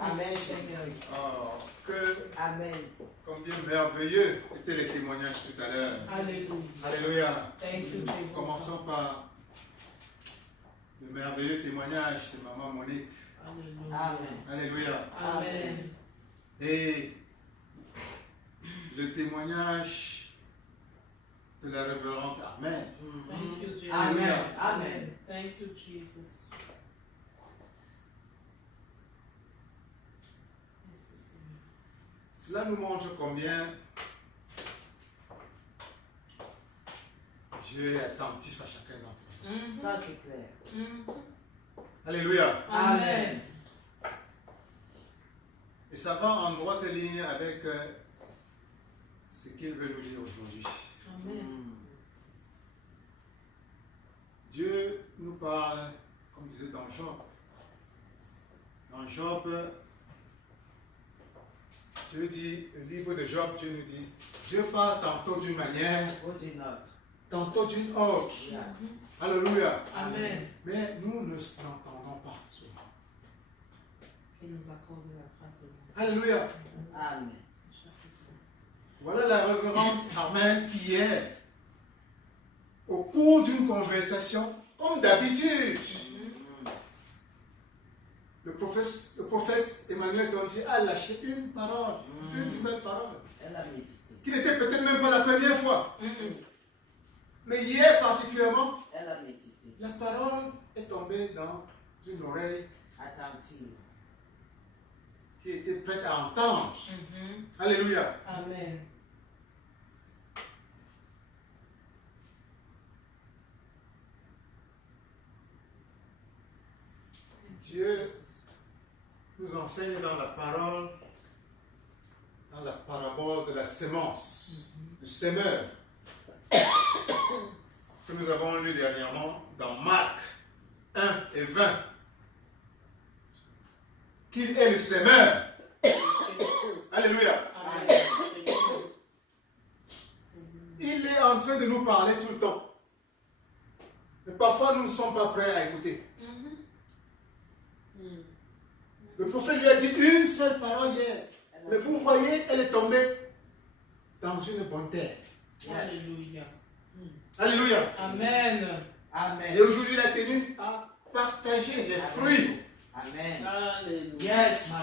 Amen, Seigneur. Oh, que, Amen. comme dit merveilleux, étaient les témoignages tout à l'heure. Alléluia. Alléluia. Thank you, Jesus. Commençons par le merveilleux témoignage de maman Monique. Amen. Alléluia. Amen. Et le témoignage de la révérende Amen. Thank you, Jesus. Amen. Amen. Thank you, Jesus. Merci, Seigneur. Cela nous montre combien Dieu est attentif à chacun d'entre nous. Ça, c'est clair. Alléluia. Amen. Et ça va en droite ligne avec ce qu'il veut nous dire aujourd'hui. Amen. Dieu nous parle, comme disait dans Job. Dans Job, Dieu dit, le livre de Job, Dieu nous dit, Dieu parle tantôt d'une manière, tantôt d'une autre. Alléluia. Amen. Mais nous ne l'entendons pas souvent. Il nous accorde la grâce. Alléluia. Amen. Voilà la révérende Amen qui est au cours d'une conversation, comme d'habitude. Le prophète Emmanuel Dondier a lâché une parole, une seule parole, Elle a médité. qui n'était peut-être même pas la première fois. Mais hier particulièrement, Elle a médité. la parole est tombée dans une oreille Attentive. qui était prête à entendre. Alléluia. Amen. Dieu nous enseigne dans la parole, dans la parabole de la sémence, du semeur, que nous avons lu dernièrement dans Marc 1 et 20, qu'il est le semeur. Alléluia. Amen. Il est en train de nous parler tout le temps. Mais parfois, nous ne sommes pas prêts à écouter. Le prophète lui a dit une seule parole hier. Mais vous voyez, elle est tombée dans une bonne terre. Alléluia. Alléluia. Amen. Amen. Et aujourd'hui, il a tenu à partager les fruits Amen. Alléluia. Yes,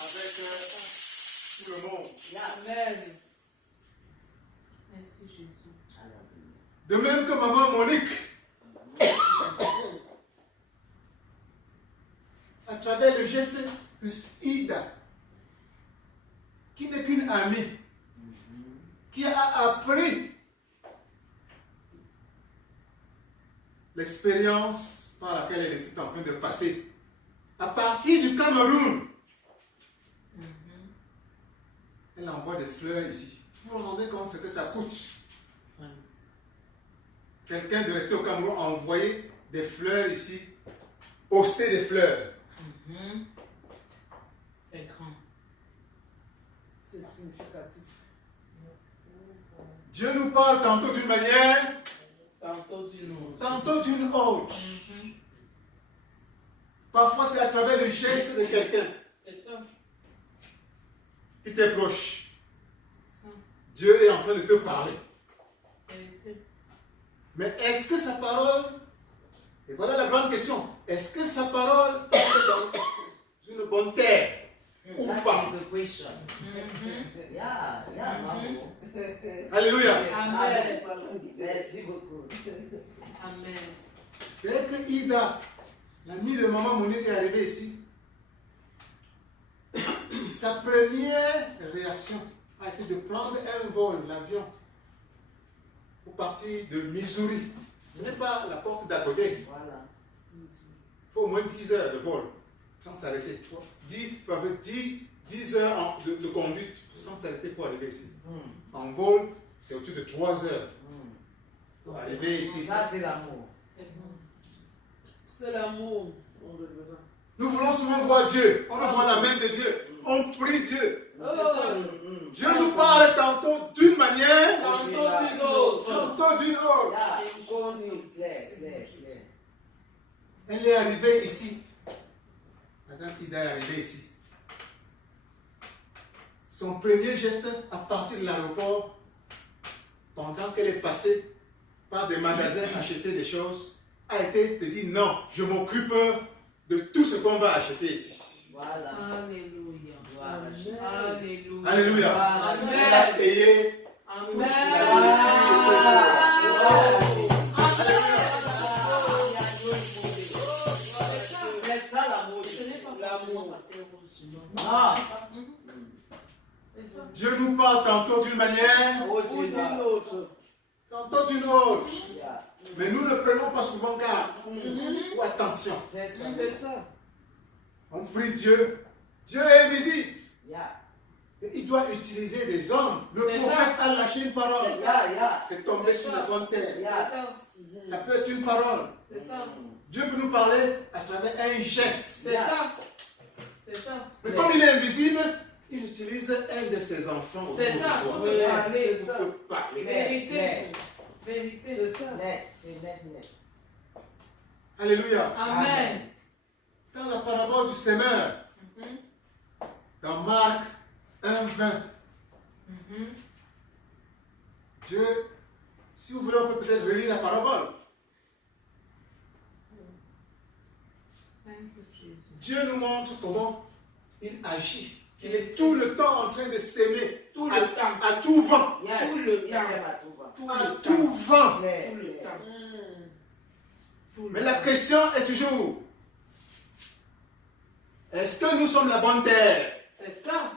avec tout le monde. Amen. Merci Jésus. Marie. De même que maman Monique, à travers le geste de Ida, qui n'est qu'une amie, qui a appris l'expérience par laquelle elle était en train de passer, à partir du Cameroun, elle envoie des fleurs ici. Vous vous rendez compte ce que ça coûte? Quelqu'un de rester au Cameroun a envoyé des fleurs ici, poster des fleurs. C'est grand. C'est significatif. Dieu nous parle tantôt d'une manière, Tantôt d'une autre. tantôt d'une autre. Parfois, c'est à travers le geste de quelqu'un C'est ça. qui t'est proche. Ça. Dieu est en train de te parler. Vérité. Mais est-ce que sa parole, et voilà la grande question, est-ce que sa parole tombe dans une bonne terre ou That pas? is a question. Yeah, bravo. Alléluia. Amen. Merci beaucoup. Amen. Dès que Ida, l'amie de maman Monique, est arrivée ici, sa première réaction a été de prendre un vol, l'avion, pour partir de Missouri. Ce n'est pas la porte d'à côté. Voilà. Il faut au moins 10 heures de vol, sans s'arrêter. 10 heures de conduite, sans s'arrêter pour arriver ici. En vol, c'est au-dessus de 3 heures pour arriver ici. Ça, c'est l'amour. C'est l'amour. On le verra. Nous voulons souvent voir Dieu. On veut voir la main de Dieu. On prie Dieu. Oh. Dieu nous parle tantôt d'une manière, Tantôt d'une autre. tantôt d'une autre. Clair. Elle est arrivée ici. Madame Ida est arrivée ici. Son premier geste à partir de l'aéroport, pendant qu'elle est passée par des magasins acheter des choses, a été de dire non, je m'occupe de tout ce qu'on va acheter ici. Voilà. Alléluia. Gloire à Jésus. Alléluia. Alléluia. Amen. Elle a payé toute la nourriture de ce jour. C'est ça l'amour. L'amour. Non. Dieu nous parle tantôt d'une manière, Oh, Ou Dieu d'une va. autre. tantôt d'une autre. Yeah. Mais nous ne prenons pas souvent garde ou attention. C'est ça. C'est ça. On prie Dieu. Dieu est invisible. Yeah. Et il doit utiliser des hommes. Le C'est prophète a lâché une parole. Yeah. C'est tombé sur la bonne terre. Yes. Ça peut être une parole. C'est ça. Dieu peut nous parler à travers un geste. C'est ça. C'est ça. Mais comme il est invisible, il utilise un de ses enfants. autour C'est de ça. toi. Pour te parler. Pour te parler. Vérité. Vérité. C'est ça. Net. Alléluia. Amen. Dans la parabole du semeur, dans Marc 1:20, Dieu, si vous voulez, on peut peut-être relire la parabole. Thank you, Jesus. Dieu nous montre comment il agit. Il est tout le temps en train de s'aimer. Tout le à, temps. à tout vent. Yes. Tout le Il temps. s'aime à tout va. Tout À le tout temps. vent. Clair. Tout le temps. Tout le Mais la temps. question est toujours, est-ce que nous sommes la bonne terre? C'est ça.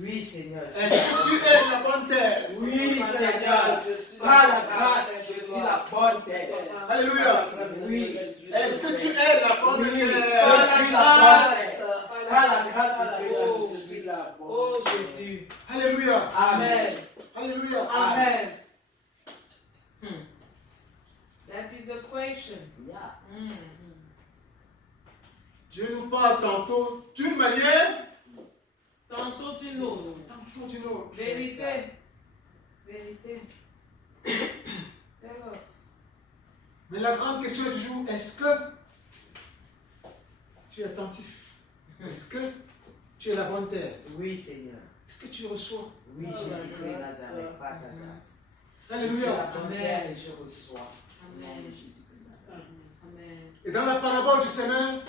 Oui, Seigneur. Est-ce que tu es la bonne terre? Oui, Par la Seigneur. grâce, je suis Par la la grâce, je suis la bonne terre. Alléluia. Oui. Est-ce que tu es la bonne Oui. terre? Je suis la bonne terre. Par Par la grâce de Dieu, Oh, je suis la bonne. Oh Jésus. Alléluia. Amen. Alléluia. Amen. That is the question. Yeah. Dieu nous parle tantôt d'une manière, Tantôt une autre. tantôt d'une autre. Vérité. Vérité. Tell us. Mais la grande question est toujours, est-ce que tu es attentif? Est-ce que tu es la bonne terre? Oui, Seigneur. Est-ce que tu reçois? Oui, Jésus-Christ Nazareth, par ta grâce. Je suis la Alléluia. bonne terre et je reçois. Amen. Jésus-Christ Nazareth. Amen. Et dans la parabole du semeur,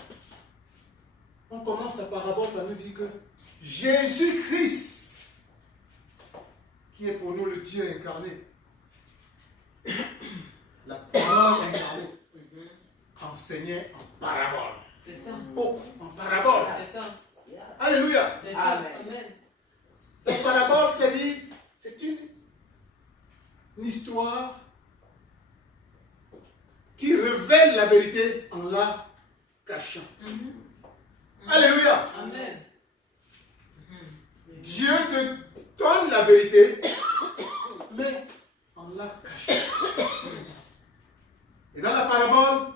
on commence la parabole par nous dire que Jésus-Christ, qui est pour nous le Dieu incarné, la parole incarnée, enseignait en parabole. C'est ça. Beaucoup en parabole. C'est ça. Yes. Alléluia. C'est ça. Amen. Amen. La parabole, c'est une histoire qui révèle révèle la vérité en la cachant. Alléluia. Amen. Dieu te donne la vérité, mais en la cachant. Et dans la parabole,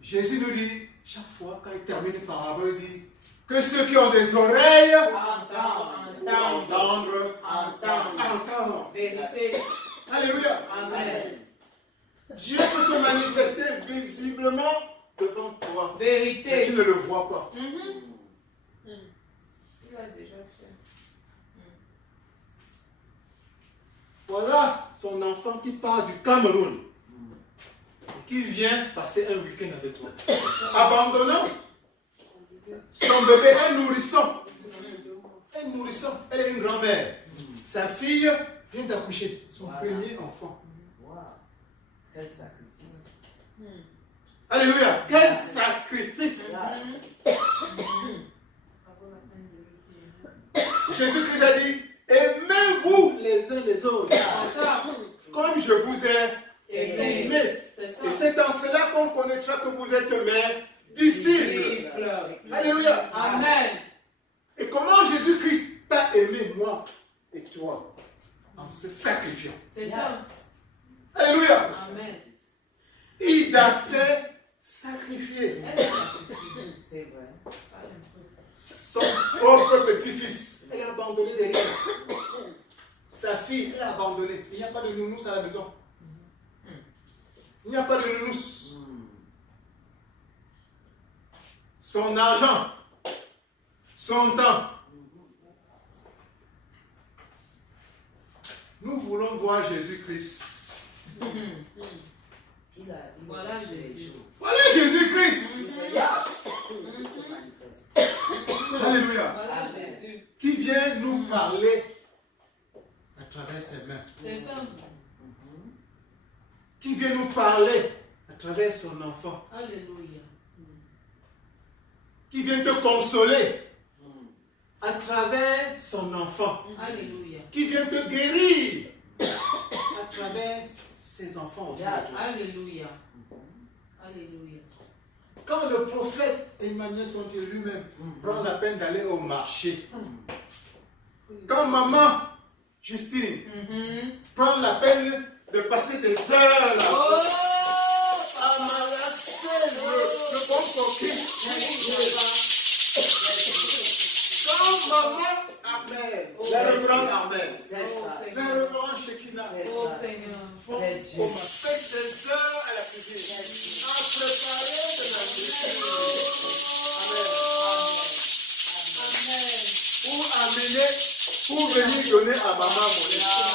Jésus nous dit, chaque fois quand il termine une parabole, il dit que ceux qui ont des oreilles entendre. Vérité. Alléluia. Amen. Dieu peut se manifester visiblement devant toi. Mais Vérité. tu ne le vois pas. Il a déjà fait. Voilà son enfant qui part du Cameroun et qui vient passer un week-end avec toi. Abandonnant son bébé, un nourrisson. Un nourrisson, elle est une grand-mère. Sa fille vient d'accoucher, son premier enfant. Wow. Quel sacrifice. Alléluia, quel sacrifice. Jésus-Christ a dit, aimez-vous les uns les autres, comme je vous ai aimé. C'est ça. Et c'est en cela qu'on connaîtra que vous êtes mes disciples. Alléluia. Amen. Et comment Jésus-Christ t'a aimé, moi et toi, en se sacrifiant. C'est ça. Alléluia. Amen. Il s'est sacrifié. C'est vrai. Son propre petit-fils, elle a abandonné derrière. Sa fille, elle a abandonné. Il n'y a pas de nounous à la maison. Il n'y a pas de nounous. Son argent, son temps. Nous voulons voir Jésus-Christ. Voilà Jésus. Voilà Jésus-Christ. Il se manifeste. Alléluia. Voilà Jésus. Qui vient nous parler à travers ses mains. C'est ça. Qui vient nous parler à travers son enfant. Alléluia. Qui vient te consoler à travers son enfant. Alléluia. Qui vient te guérir à travers ses enfants aussi. Alléluia. Alléluia. Quand le prophète Emmanuel Tontier lui-même prend la peine d'aller au marché, quand maman Justine prend la peine de passer des heures là Oh! à m'arracher le bon coquille. Quand maman Amen, la reprendre Amen, C'est ça. la reprendre Shekinah, Oh Seigneur. on m'a fait des heures à la cuisine, à préparer de la nourriture. Amen. Pour amener, pour venir donner à maman mon espoir.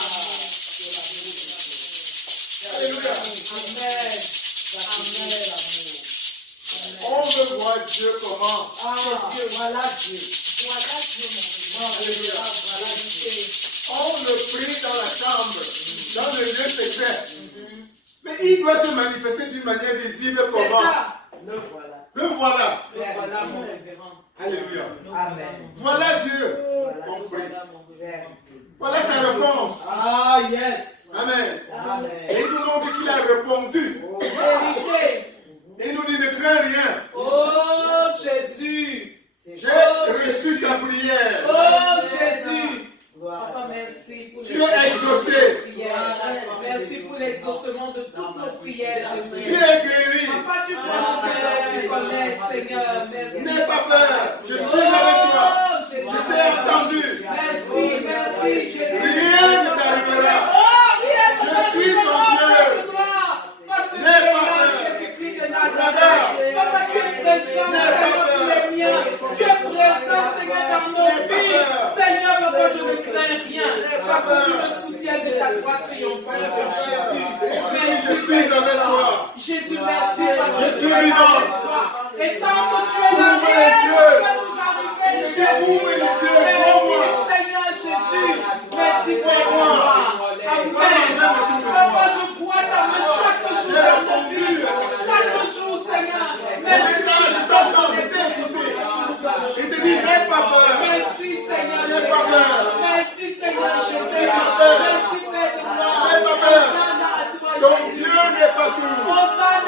Alléluia. Amen. Amen. On veut voir Dieu comment. Dieu, voilà Dieu. Voilà Dieu mon Dieu. Alléluia. Voilà Dieu. On le prie dans la chambre, dans le lieu secret. Mais il doit se manifester d'une manière visible C'est comment? ça. Le voilà. Le voilà. Voilà mon révérend. Alléluia. Amen. Voilà Dieu. Voilà. On prie. Voilà mon révérend. Voilà sa réponse. Ah, yes. Amen. Amen. Et il nous montre qu'il a répondu. Vérité. Et il nous dit ne crains rien. Oh Jésus. J'ai reçu ta prière. Oh Jésus. Papa, merci pour Tu es exaucé. prières. Merci pour l'exaucement de toutes nos prières, Tu Jésus. es guéri. Papa, tu connais, tu connais, Seigneur. Merci. N'aie pas peur. Je suis avec toi. Oh, Jésus. Je t'ai entendu. Merci, merci, Jésus. Rien ne t'arrivera. Oh, rien ne Je suis ton Dieu. Parce que tu N'aie es pas là, peur. Jésus-Christ de Nazareth. Papa, tu es présent, Seigneur, pour les miens. Tu es présent, Seigneur, dans nos vies. Seigneur, papa, je ne crains rien. Parce que tu me soutiens de ta droite triomphante, Jésus. Je suis avec toi. Jésus, merci parce que Je suis tu es vivant. avec toi. Et tant que tu es là, Ouvre les rien yeux. ne peut nous arriver, Jésus. Ouvre les yeux. Merci, Seigneur Jésus. Merci pour moi. Amen. Papa, je vois ta main chaque jour dans nos vies. Chaque jour, Seigneur. Merci. Maintenant, je t'entends. Je t'ai écouté. Je te dis, n'aie pas peur. Merci, Seigneur. N'aie pas peur. Merci, Seigneur Jésus. N'aie pas peur. Merci, Père de gloire. N'aie pas peur. Hosanna à toi, Ton Jésus. Dieu n'est pas sourd. Hosanna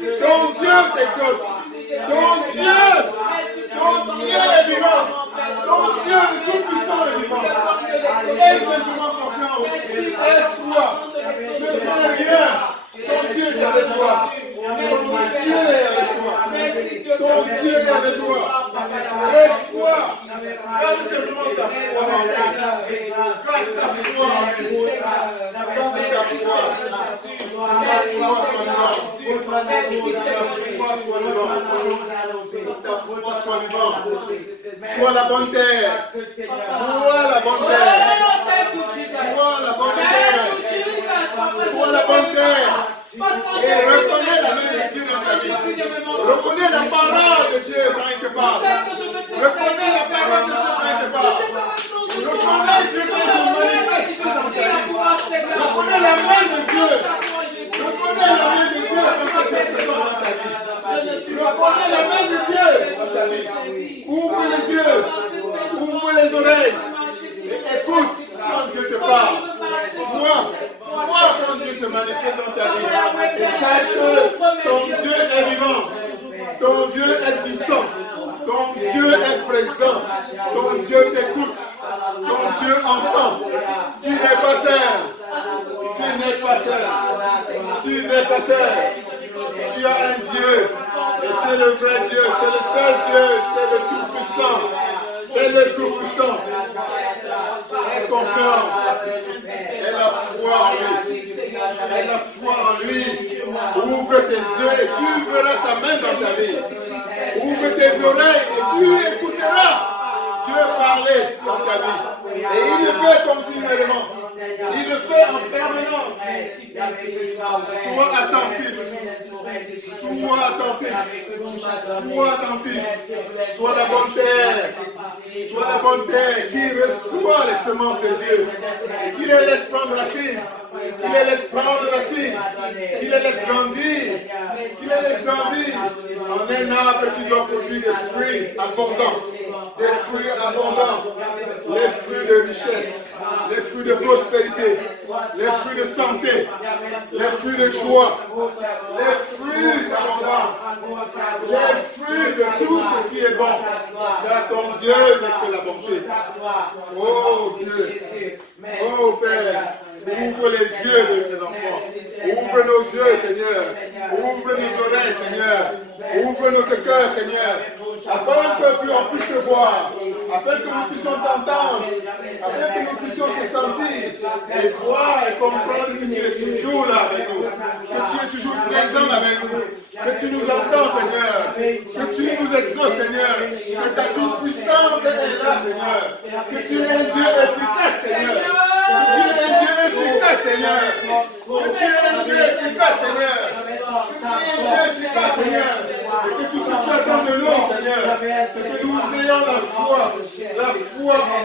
Ton Dieu t'exauce. Ton Dieu est vivant. Ton Dieu est tout puissant et vivant. Aie simplement confiance. Aie foi. Ne crains rien. Ton Dieu est avec toi. Ton Dieu est avec toi. Ton Dieu est avec toi. Aie foi. Garde simplement ta foi en lui. Garde ta foi en lui. Garde ta foi. Ta foi soit vivante. Ta foi soit vivante. Sois la bonne terre. Sois la bonne terre. Sois la bonne terre. Sois la bonne terre. Et reconnais la main de Dieu dans ta vie. Reconnais la parole de Dieu quand il te parle. Reconnais la parole de Dieu quand il te parle. Reconnais Dieu quand il se manifeste dans ta vie. Reconnais la main de Dieu. Reconnais la main de Dieu quand il se présente dans ta vie. Reconnais la main de Dieu dans ta vie. Ouvre les yeux. Ouvre les oreilles. Et écoute quand Dieu te parle. Vois quand Dieu se manifeste dans ta vie. Et sache que ton Dieu est vivant. Ton Dieu est puissant. Ton Dieu est présent. Ton Dieu t'écoute. Ton Dieu entend. Tu n'es pas seul. Tu n'es pas seul. Tu n'es pas seul. Tu as un Dieu. Et c'est le vrai Dieu. C'est le seul Dieu. C'est le Tout-Puissant. C'est le Tout-Puissant. Aie confiance. Aie la foi en lui. Aie la foi en lui. Ouvre tes yeux et tu verras sa main dans ta vie. Ouvre tes oreilles et tu écouteras Dieu parler dans ta vie. Et il le fait continuellement. Il le fait en permanence. Sois attentif. Sois attentif. Sois attentif. Sois la bonne terre. Sois la bonne terre qui reçoit les semences de Dieu. Et qui les laisse prendre racine. Qui les laisse prendre racine. Qui les laisse grandir. Qui les laisse grandir en un arbre qui doit produire des fruits abondants. Des fruits abondants. Les fruits de richesse. Les fruits de prospérité. Les fruits de santé. Les fruits de joie. Les fruits d'abondance. Les fruits de tout ce qui est bon. Car ton Dieu n'est que la bonté. Oh Dieu. Oh Père. Ouvre les yeux de tes enfants. Ouvre nos yeux, Seigneur. Ouvre nos oreilles, Seigneur. Ouvre notre cœur, Seigneur. Afin qu'on puisse te voir. Afin que nous puissions t'entendre. Afin que nous puissions te sentir. Et voir et comprendre que tu es toujours là avec nous. Que tu es toujours présent avec nous. Que tu nous entends, Seigneur. Que tu nous exauces, Seigneur. Que ta toute puissance est là, Seigneur. Que tu es un Dieu efficace, Seigneur. Que tu es un Dieu efficace, Seigneur. Que tu es un Dieu efficace, Seigneur. Que tu es un Dieu efficace, Seigneur. Et que tout ce que tu attends de nous, Seigneur, c'est que nous ayons la foi en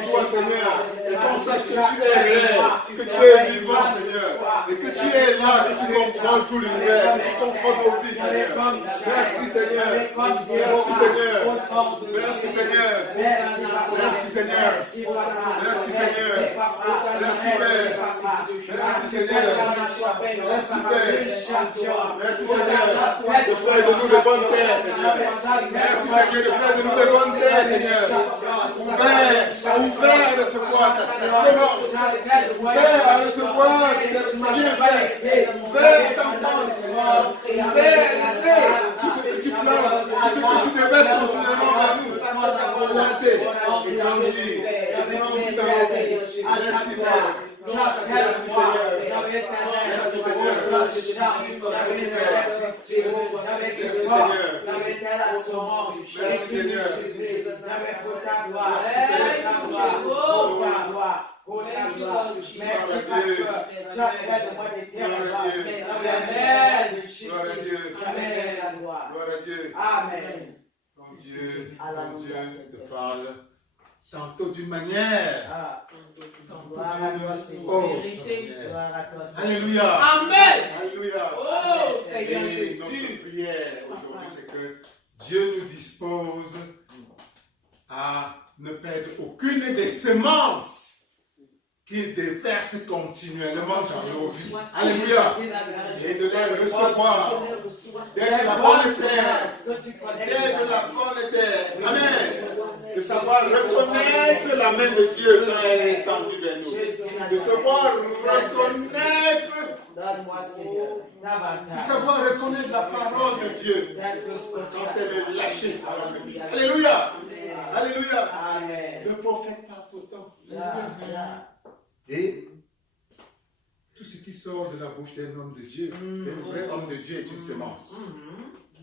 toi, Seigneur. Et qu'on sache que tu es réel, que tu es vivant, Seigneur. Et que tu es là, que tu contrôles tout l'univers, que tu contrôles nos vies, Seigneur. Merci, Seigneur. Merci, Seigneur. Merci, Seigneur. Merci, Seigneur. Merci, Seigneur. Merci, Père. Merci, Seigneur. Merci, Père. Merci, Seigneur. De faire de nous de bonnes terres, Seigneur. Merci, Seigneur, de faire de nous de bonnes terres, Seigneur. Ouvert à recevoir ta semence. Ouvert à recevoir tes bienfaits. Ouvert à t'entendre, Seigneur. Ouvert à laisser tout ce que tu plantes, tout ce que tu déverses continuellement vers nous. Planter et grandir. Et grandir dans nos vies. Merci, Père. Merci, Seigneur. Merci, Seigneur. Merci, Père. Merci, Seigneur. Gloire à Dieu. Amen. Ton Dieu te parle tantôt d'une manière. Oh, alléluia. Amen. Alléluia. Oh, Seigneur Et Jésus. notre prière aujourd'hui, c'est que Dieu nous dispose à ne perdre aucune des semences qu'il déverse continuellement dans nos vies. Alléluia. Et de les recevoir. D'être la bonne terre. D'être la bonne terre. Amen. De savoir reconnaître la main de Dieu quand elle est tendue vers nous. De savoir reconnaître. De savoir reconnaître la parole de Dieu quand elle est lâchée dans notre vie. Alléluia. Alléluia. Le prophète parle tout le temps. Alléluia. Et tout ce qui sort de la bouche d'un homme de Dieu, d'un vrai homme de Dieu est une semence.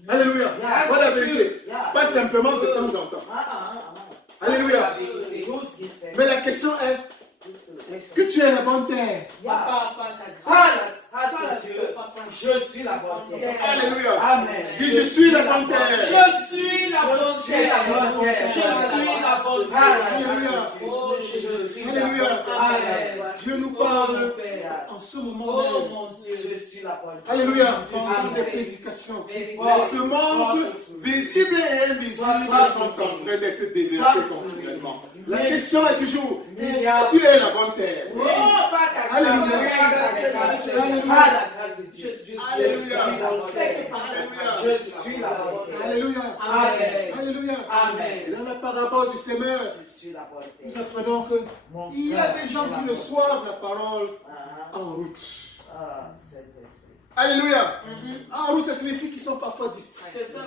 Alléluia. Voilà la vérité. Pas simplement de temps en temps. Alléluia. Mais la question est, est-ce que tu es la bonne terre? Je suis la bonne terre. Alléluia. Amen. Dis, je suis la bonne terre. Je suis la bonne terre. Je suis la bonne terre. Alléluia. Oh, je suis la Alléluia. bonne terre. Dieu nous parle en ce moment Oh même. mon Dieu, je suis la bonne terre. Alléluia. Pendant des prédications, les semences visibles et invisibles sont en train d'être déversées continuellement. La question est toujours, est-ce que tu es la bonne terre? Alléluia. Alléluia. Je suis la bonne terre. Alléluia. Amen. Alléluia. Amen. Et dans la parabole du semeur, Je suis la bonne nous terre. apprenons qu'il y a des gens qui reçoivent la parole en route. Ah, Saint-Esprit. Alléluia. En route, ça signifie qu'ils sont parfois distraits. C'est ça.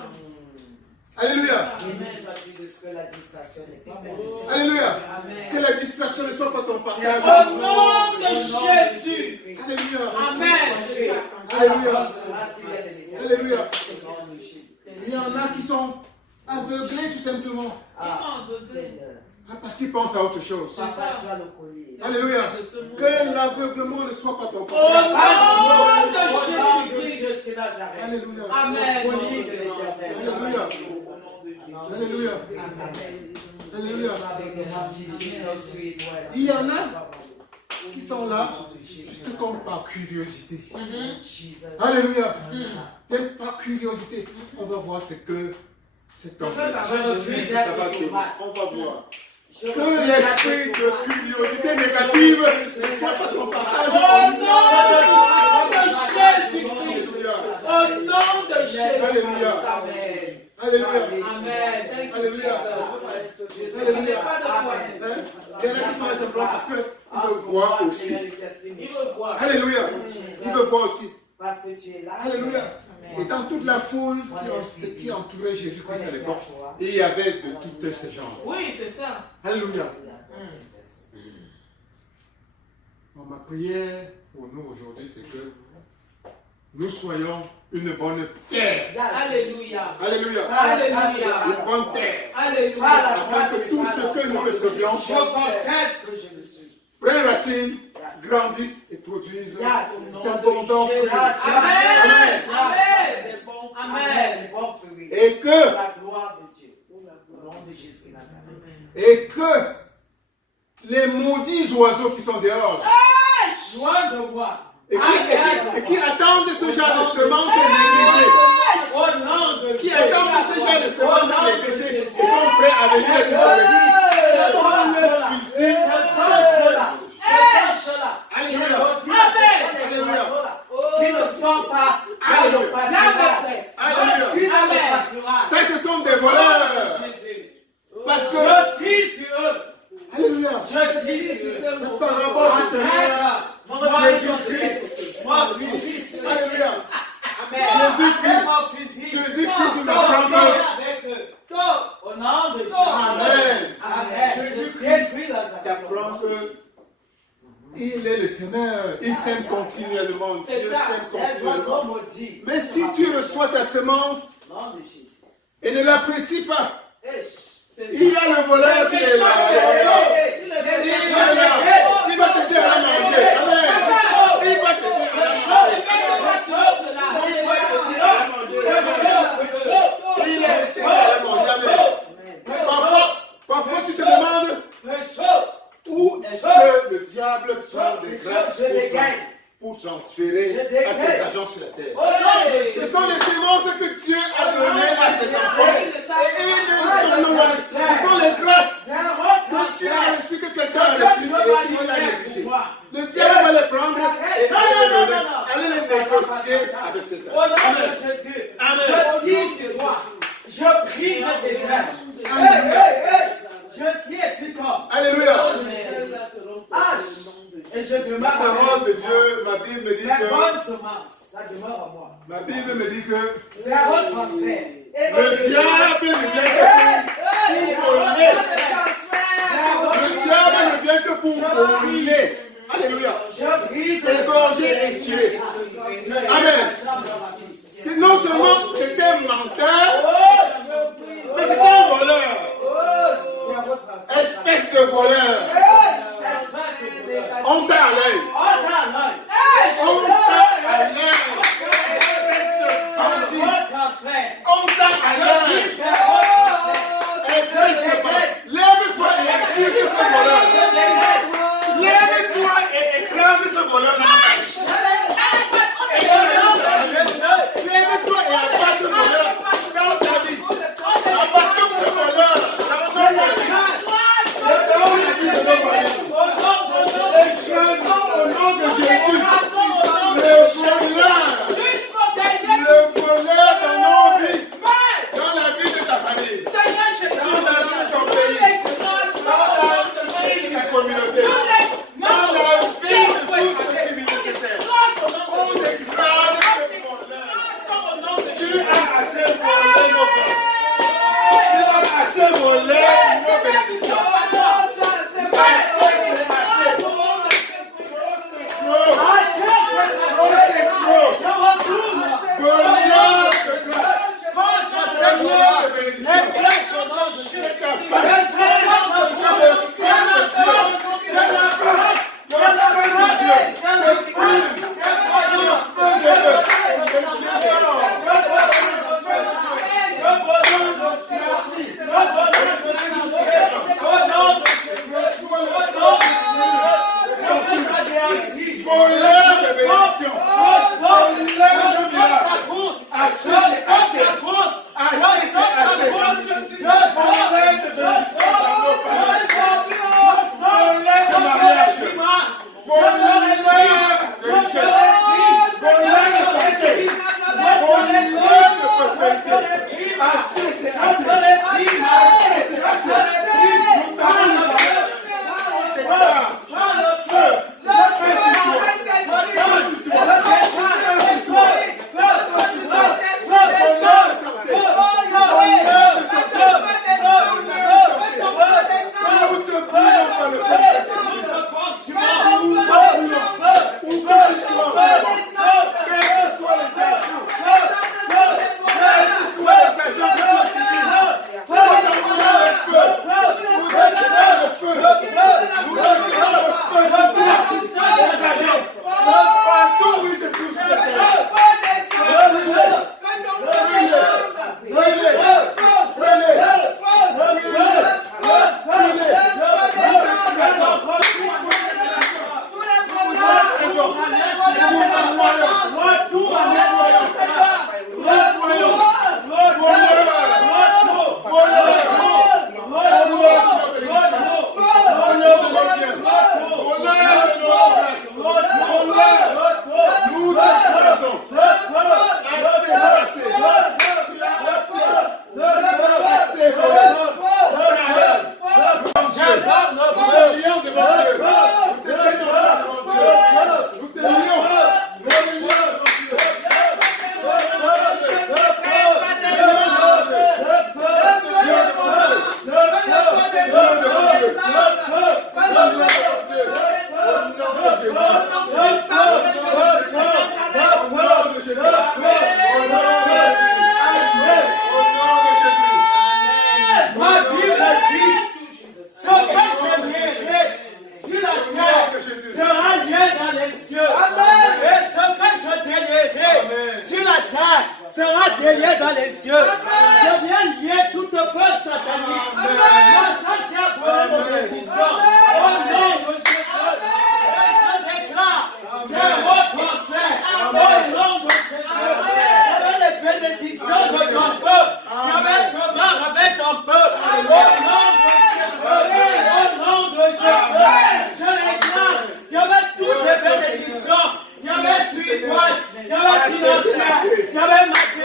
Alléluia. Amen. Sois-tu de ce que la distraction n'est pas bonne. Alléluia. Amen. Que la distraction ne soit pas ton partage. Au nom de Jésus. Alléluia. Amen. Alléluia. Alléluia. Il y en a qui sont aveuglés tout simplement. Parce qu'ils pensent à autre chose. Papa, tu as le collier. Alléluia. Que l'aveuglement ne soit pas ton Au partage. nom de Jésus-Christ de Nazareth. Alléluia. Amen. Collier de l'Éternel. Alléluia. Alléluia. Alléluia. Il y en a qui sont là juste comme par curiosité. Alléluia. Même par curiosité. On va voir ce que cet homme va donner. On va voir. Que l'esprit de curiosité négative ne soit pas ton partage. Au nom de Jésus-Christ. Au nom de Jésus-Christ. Alléluia. Amen. Alléluia. Amen. Thank you, Alléluia. Jesus. Alléluia. Pas de problème. Hein? Il y en a qui sont là simplement parce qu'ils veulent voir aussi. Il veut voir. Alléluia. Ils veulent voir aussi. Parce que tu es là. Alléluia. Et dans toute la foule qui entourait Jésus-Christ à l'époque, il y avait de tous ces gens. Oui, c'est ça. Alléluia. Bon, ma prière pour nous aujourd'hui, c'est que nous soyons une bonne terre. Alléluia. Alléluia. Alléluia. Une bonne terre. Alléluia. Afin que tout ce que nous recevions Je confesse que je le suis. prenne racine, grandisse et produise Yes. d'abondants fruits. Amen. Amen. Amen. Amen. Bon fruit. Et que, La gloire de Dieu. Au nom de Jésus Nazareth. et que les maudits oiseaux qui sont dehors Joie de moi. et qui attendent ce genre de semences négligées, Au nom de qui Jésus. attendent ce genre de semences négligées et sont prêts à venir et dire, prends le fusil. Alléluia. Qui ne sont pas dans le pâturage. Alléluia. Ça, ce sont des voleurs. Parce que, Je tire sur eux. alléluia, Je tire sur eux. la parabole du Seigneur, Jésus-Christ, alléluia, Jésus-Christ nous apprend que, Au nom de Jésus. Amen, Amen. Jésus-Christ t'apprend que il est le Seigneur, il s'aime continuellement, Dieu C'est ça. s'aime Les continuellement. oiseaux maudits. Mais si tu reçois ta semence Au nom de Jésus. et ne l'apprécies pas, C'est il y a le voleur qui est là. Il est là. Il va t'aider à la manger. Amen. Il va t'aider à la manger. Il est à la manger. Amen. Parfois tu te demandes où est-ce que le diable prend des grâces pour transférer à ses agents sur la terre. Ce sont les sémences que Dieu a données à ses enfants. Et ce sont les grâces que Dieu a reçues, que quelqu'un a reçues et il l'a négligé. Jésus. Amen. Je tire sur toi. Je brise tes ailes. Hey, hey, hey. Je tire sur toi. Alléluia. Et je La demeure parole de Dieu, ma Bible me dit la que, bonne semence, ça demeure en moi. ma Bible me dit que C'est à votre transfert. le diable ne vient que pour voler. Le diable ne vient que pour voler. Alléluia. Je brise Égorger et tuer. Amen. C'est non seulement c'était un menteur, mais c'était un voleur. C'est à votre transfert. Espèce de voleur. On t'a à l'œil. On t'a à l'œil. Espèce de bandit. On t'a à l'œil. Espèce de bandit. Lève-toi et exige ce voleur. Lève-toi et écrase ce voleur. Lève-toi et abat ce voleur dans ta vie. Abattons ce voleur dans notre vie. Dans la vie de nos familles. Écrasons au nom de Jésus le voleur dans nos vies, dans la vie de ta famille, dans la vie de ton pays, dans la vie de ta communauté, dans la vie de tous ceux qui vivent sur terre. On écrase ce voleur. Tu as assez volé nos grâces. Tu as assez volé nos bénédictions. Assez, c'est assez. Voleur de grâce. Voleur de bénédiction. C'est ta femme. Voleur de bénédiction. Voleur de miracle. Assez, c'est assez. Assez, c'est assez. Voleur de bénédiction dans nos familles. Voleur de mariage. Voleur de richesse. Voleur de santé. Voleur de prospérité. Assez, c'est assez. Assez, c'est assez. Nous t'avons on t'écrase. Feu. Feu sur toi. Feu sur toi. Feu sur toi. Voleur de santé. Voleur de santé. Nous te prions par le feu de Jésus. Nous te prions. Où que tu sois, quels que soient les agents, quels que soient les agents que tu utilises, nous t'envoyons le feu. Nous déclarons le feu. Nous déclarons le feu sur toi. Les agents, partout où ils se trouvent sur cette terre. Sera délié dans les cieux. Je viens lier toute peur satanique. L'attaque qui a brûlé mon bénédiction. Au nom de Jésus. Et je déclare, c'est votre sein. Au nom de Jésus. Avec les bénédictions de ton peuple. Avec demeure avec ton peuple. Au nom de Jésus. Je déclare, avec toutes les bénédictions. Il y avait spirituel, il y avait financier, il y avait matériel.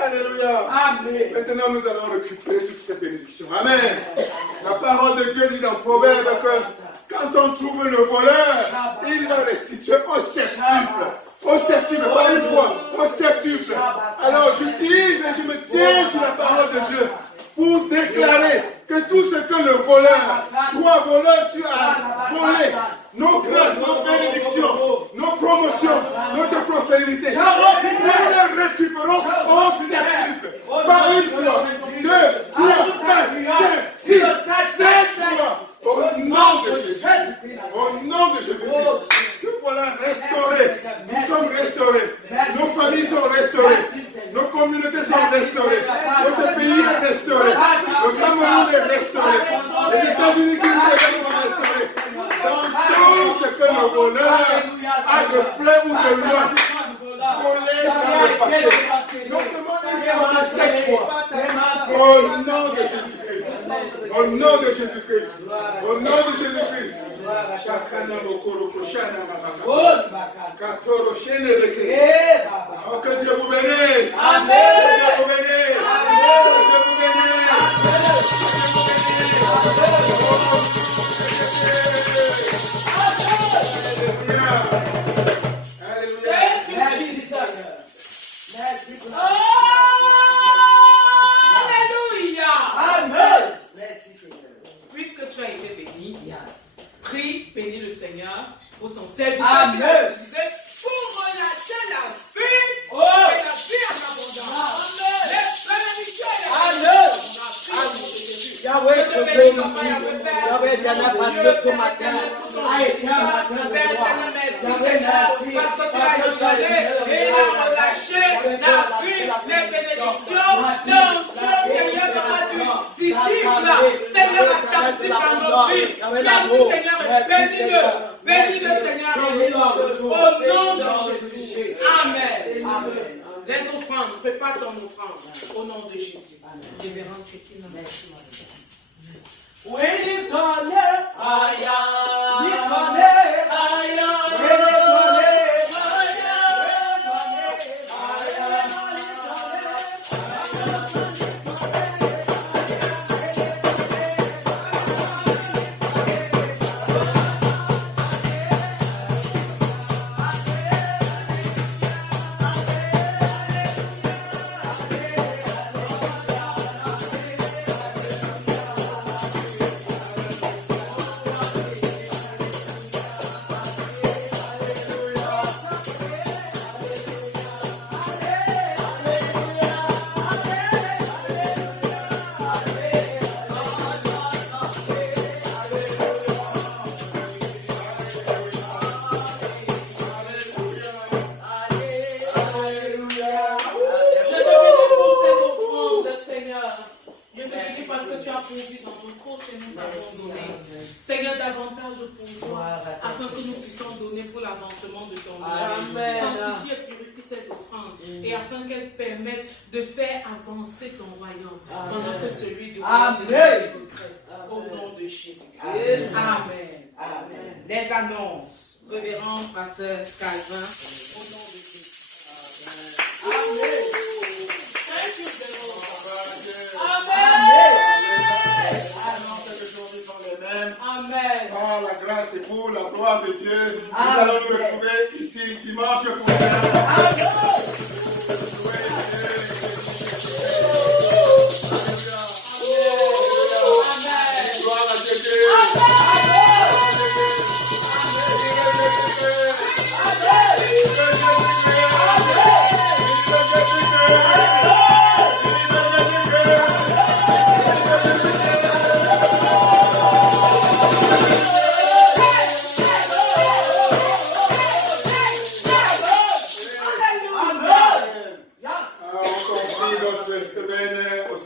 Alléluia. Maintenant, nous allons récupérer toutes ces bénédictions. Amen. La parole de Dieu dit dans Proverbe que quand on trouve le voleur, il va restituer au septuple. Au septuple, pas une fois, au septuple. Alors j'utilise et je me tiens sur la parole de Dieu pour déclarer que tout ce que le voleur, toi voleur, tu as volé, nos grâces, nos bénédictions, nos promotions, notre prospérité, nous les récupérons au septuple. Pas une fois, 2, 3, 4, 5, 6, 7 fois. Au nom de Jésus. Au nom de Jésus. Nous voilà restaurés. Nous sommes restaurés. Nos familles sont restaurées. Nos communautés sont restaurées. Notre pays est restauré. Le Cameroun est restauré. Les États-Unis qui nous sont restaurés. Dans tout ce que le voleur a de plein ou de loin volé dans le passé. Non seulement une fois, mais 7 fois. Au nom de Jésus-Christ. Au nom de Jésus-Christ. Au nom de Jésus-Christ. Oh, que Dieu vous bénisse. Amen. Que Dieu vous bénisse. Amen. Que Dieu vous Alléluia. Amen. Puisque tu as été béni, prie, bénis le Seigneur pour son serviteur Amen. qui l'a utilisé pour relâcher la vie et la vie en abondance. Les bénédictions et la vie en abondance. Yahweh, te bénisse. Yahweh, Diana, parce que ce matin a été un matin de gloire. Yahweh, merci. Parce que tu as utilisé et a relâché la vie, les bénédictions, l'onction, Seigneur, de disciple, Seigneur, actif dans nos vies. Merci, Seigneur, bénis-le. Bénis-le, Seigneur, au nom de Jésus. Amen. Amen. Les offrandes, prépare ton offrande au nom de Jésus. Révérend Shekinah. Merci. Oui, il connaît. Aïe, Il connaît. aïe, Seigneur, davantage pour toi, afin que nous puissions donner pour l'avancement de ton œuvre. Sanctifie et purifie ces offrandes, et afin qu'elles permettent de faire avancer ton royaume, pendant que celui du royaume regresse. Au nom de Jésus. Amen. Amen. Les annonces. Révérend pasteur Calvin, au nom de Jésus. Amen. Thank you, Lord. Amen. Amen. Par la grâce et pour la gloire de Dieu, nous allons nous retrouver ici dimanche prochain. Gloire à Dieu.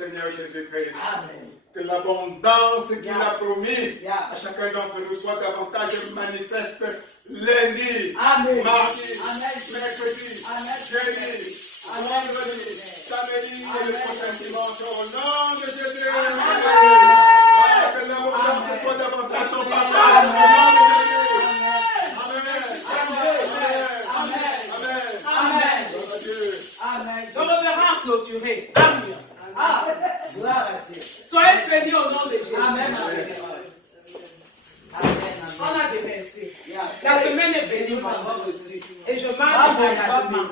Seigneur Jésus-Christ. Amen. Que l'abondance qu'il a Yes. promise Yeah. à chacun d'entre nous soit davantage manifeste lundi, Amen. mardi, Amen. mercredi, Amen. jeudi, vendredi, samedi et le prochain dimanche. Au nom de Jésus. Ah, que l'abondance soit davantage ton partage. Au nom de Jésus. Amen. Amen. Gloire à Dieu. Amen. Je reverrai en clôturer. Amen. Ah, gloire à Dieu. Soyez bénis au nom de Jésus. Amen. Amen. On a des versets. Yeah. La semaine est bénie, Nous maman. avons reçu. Et je Ah, marche dans la bonsoir, bénie. maman.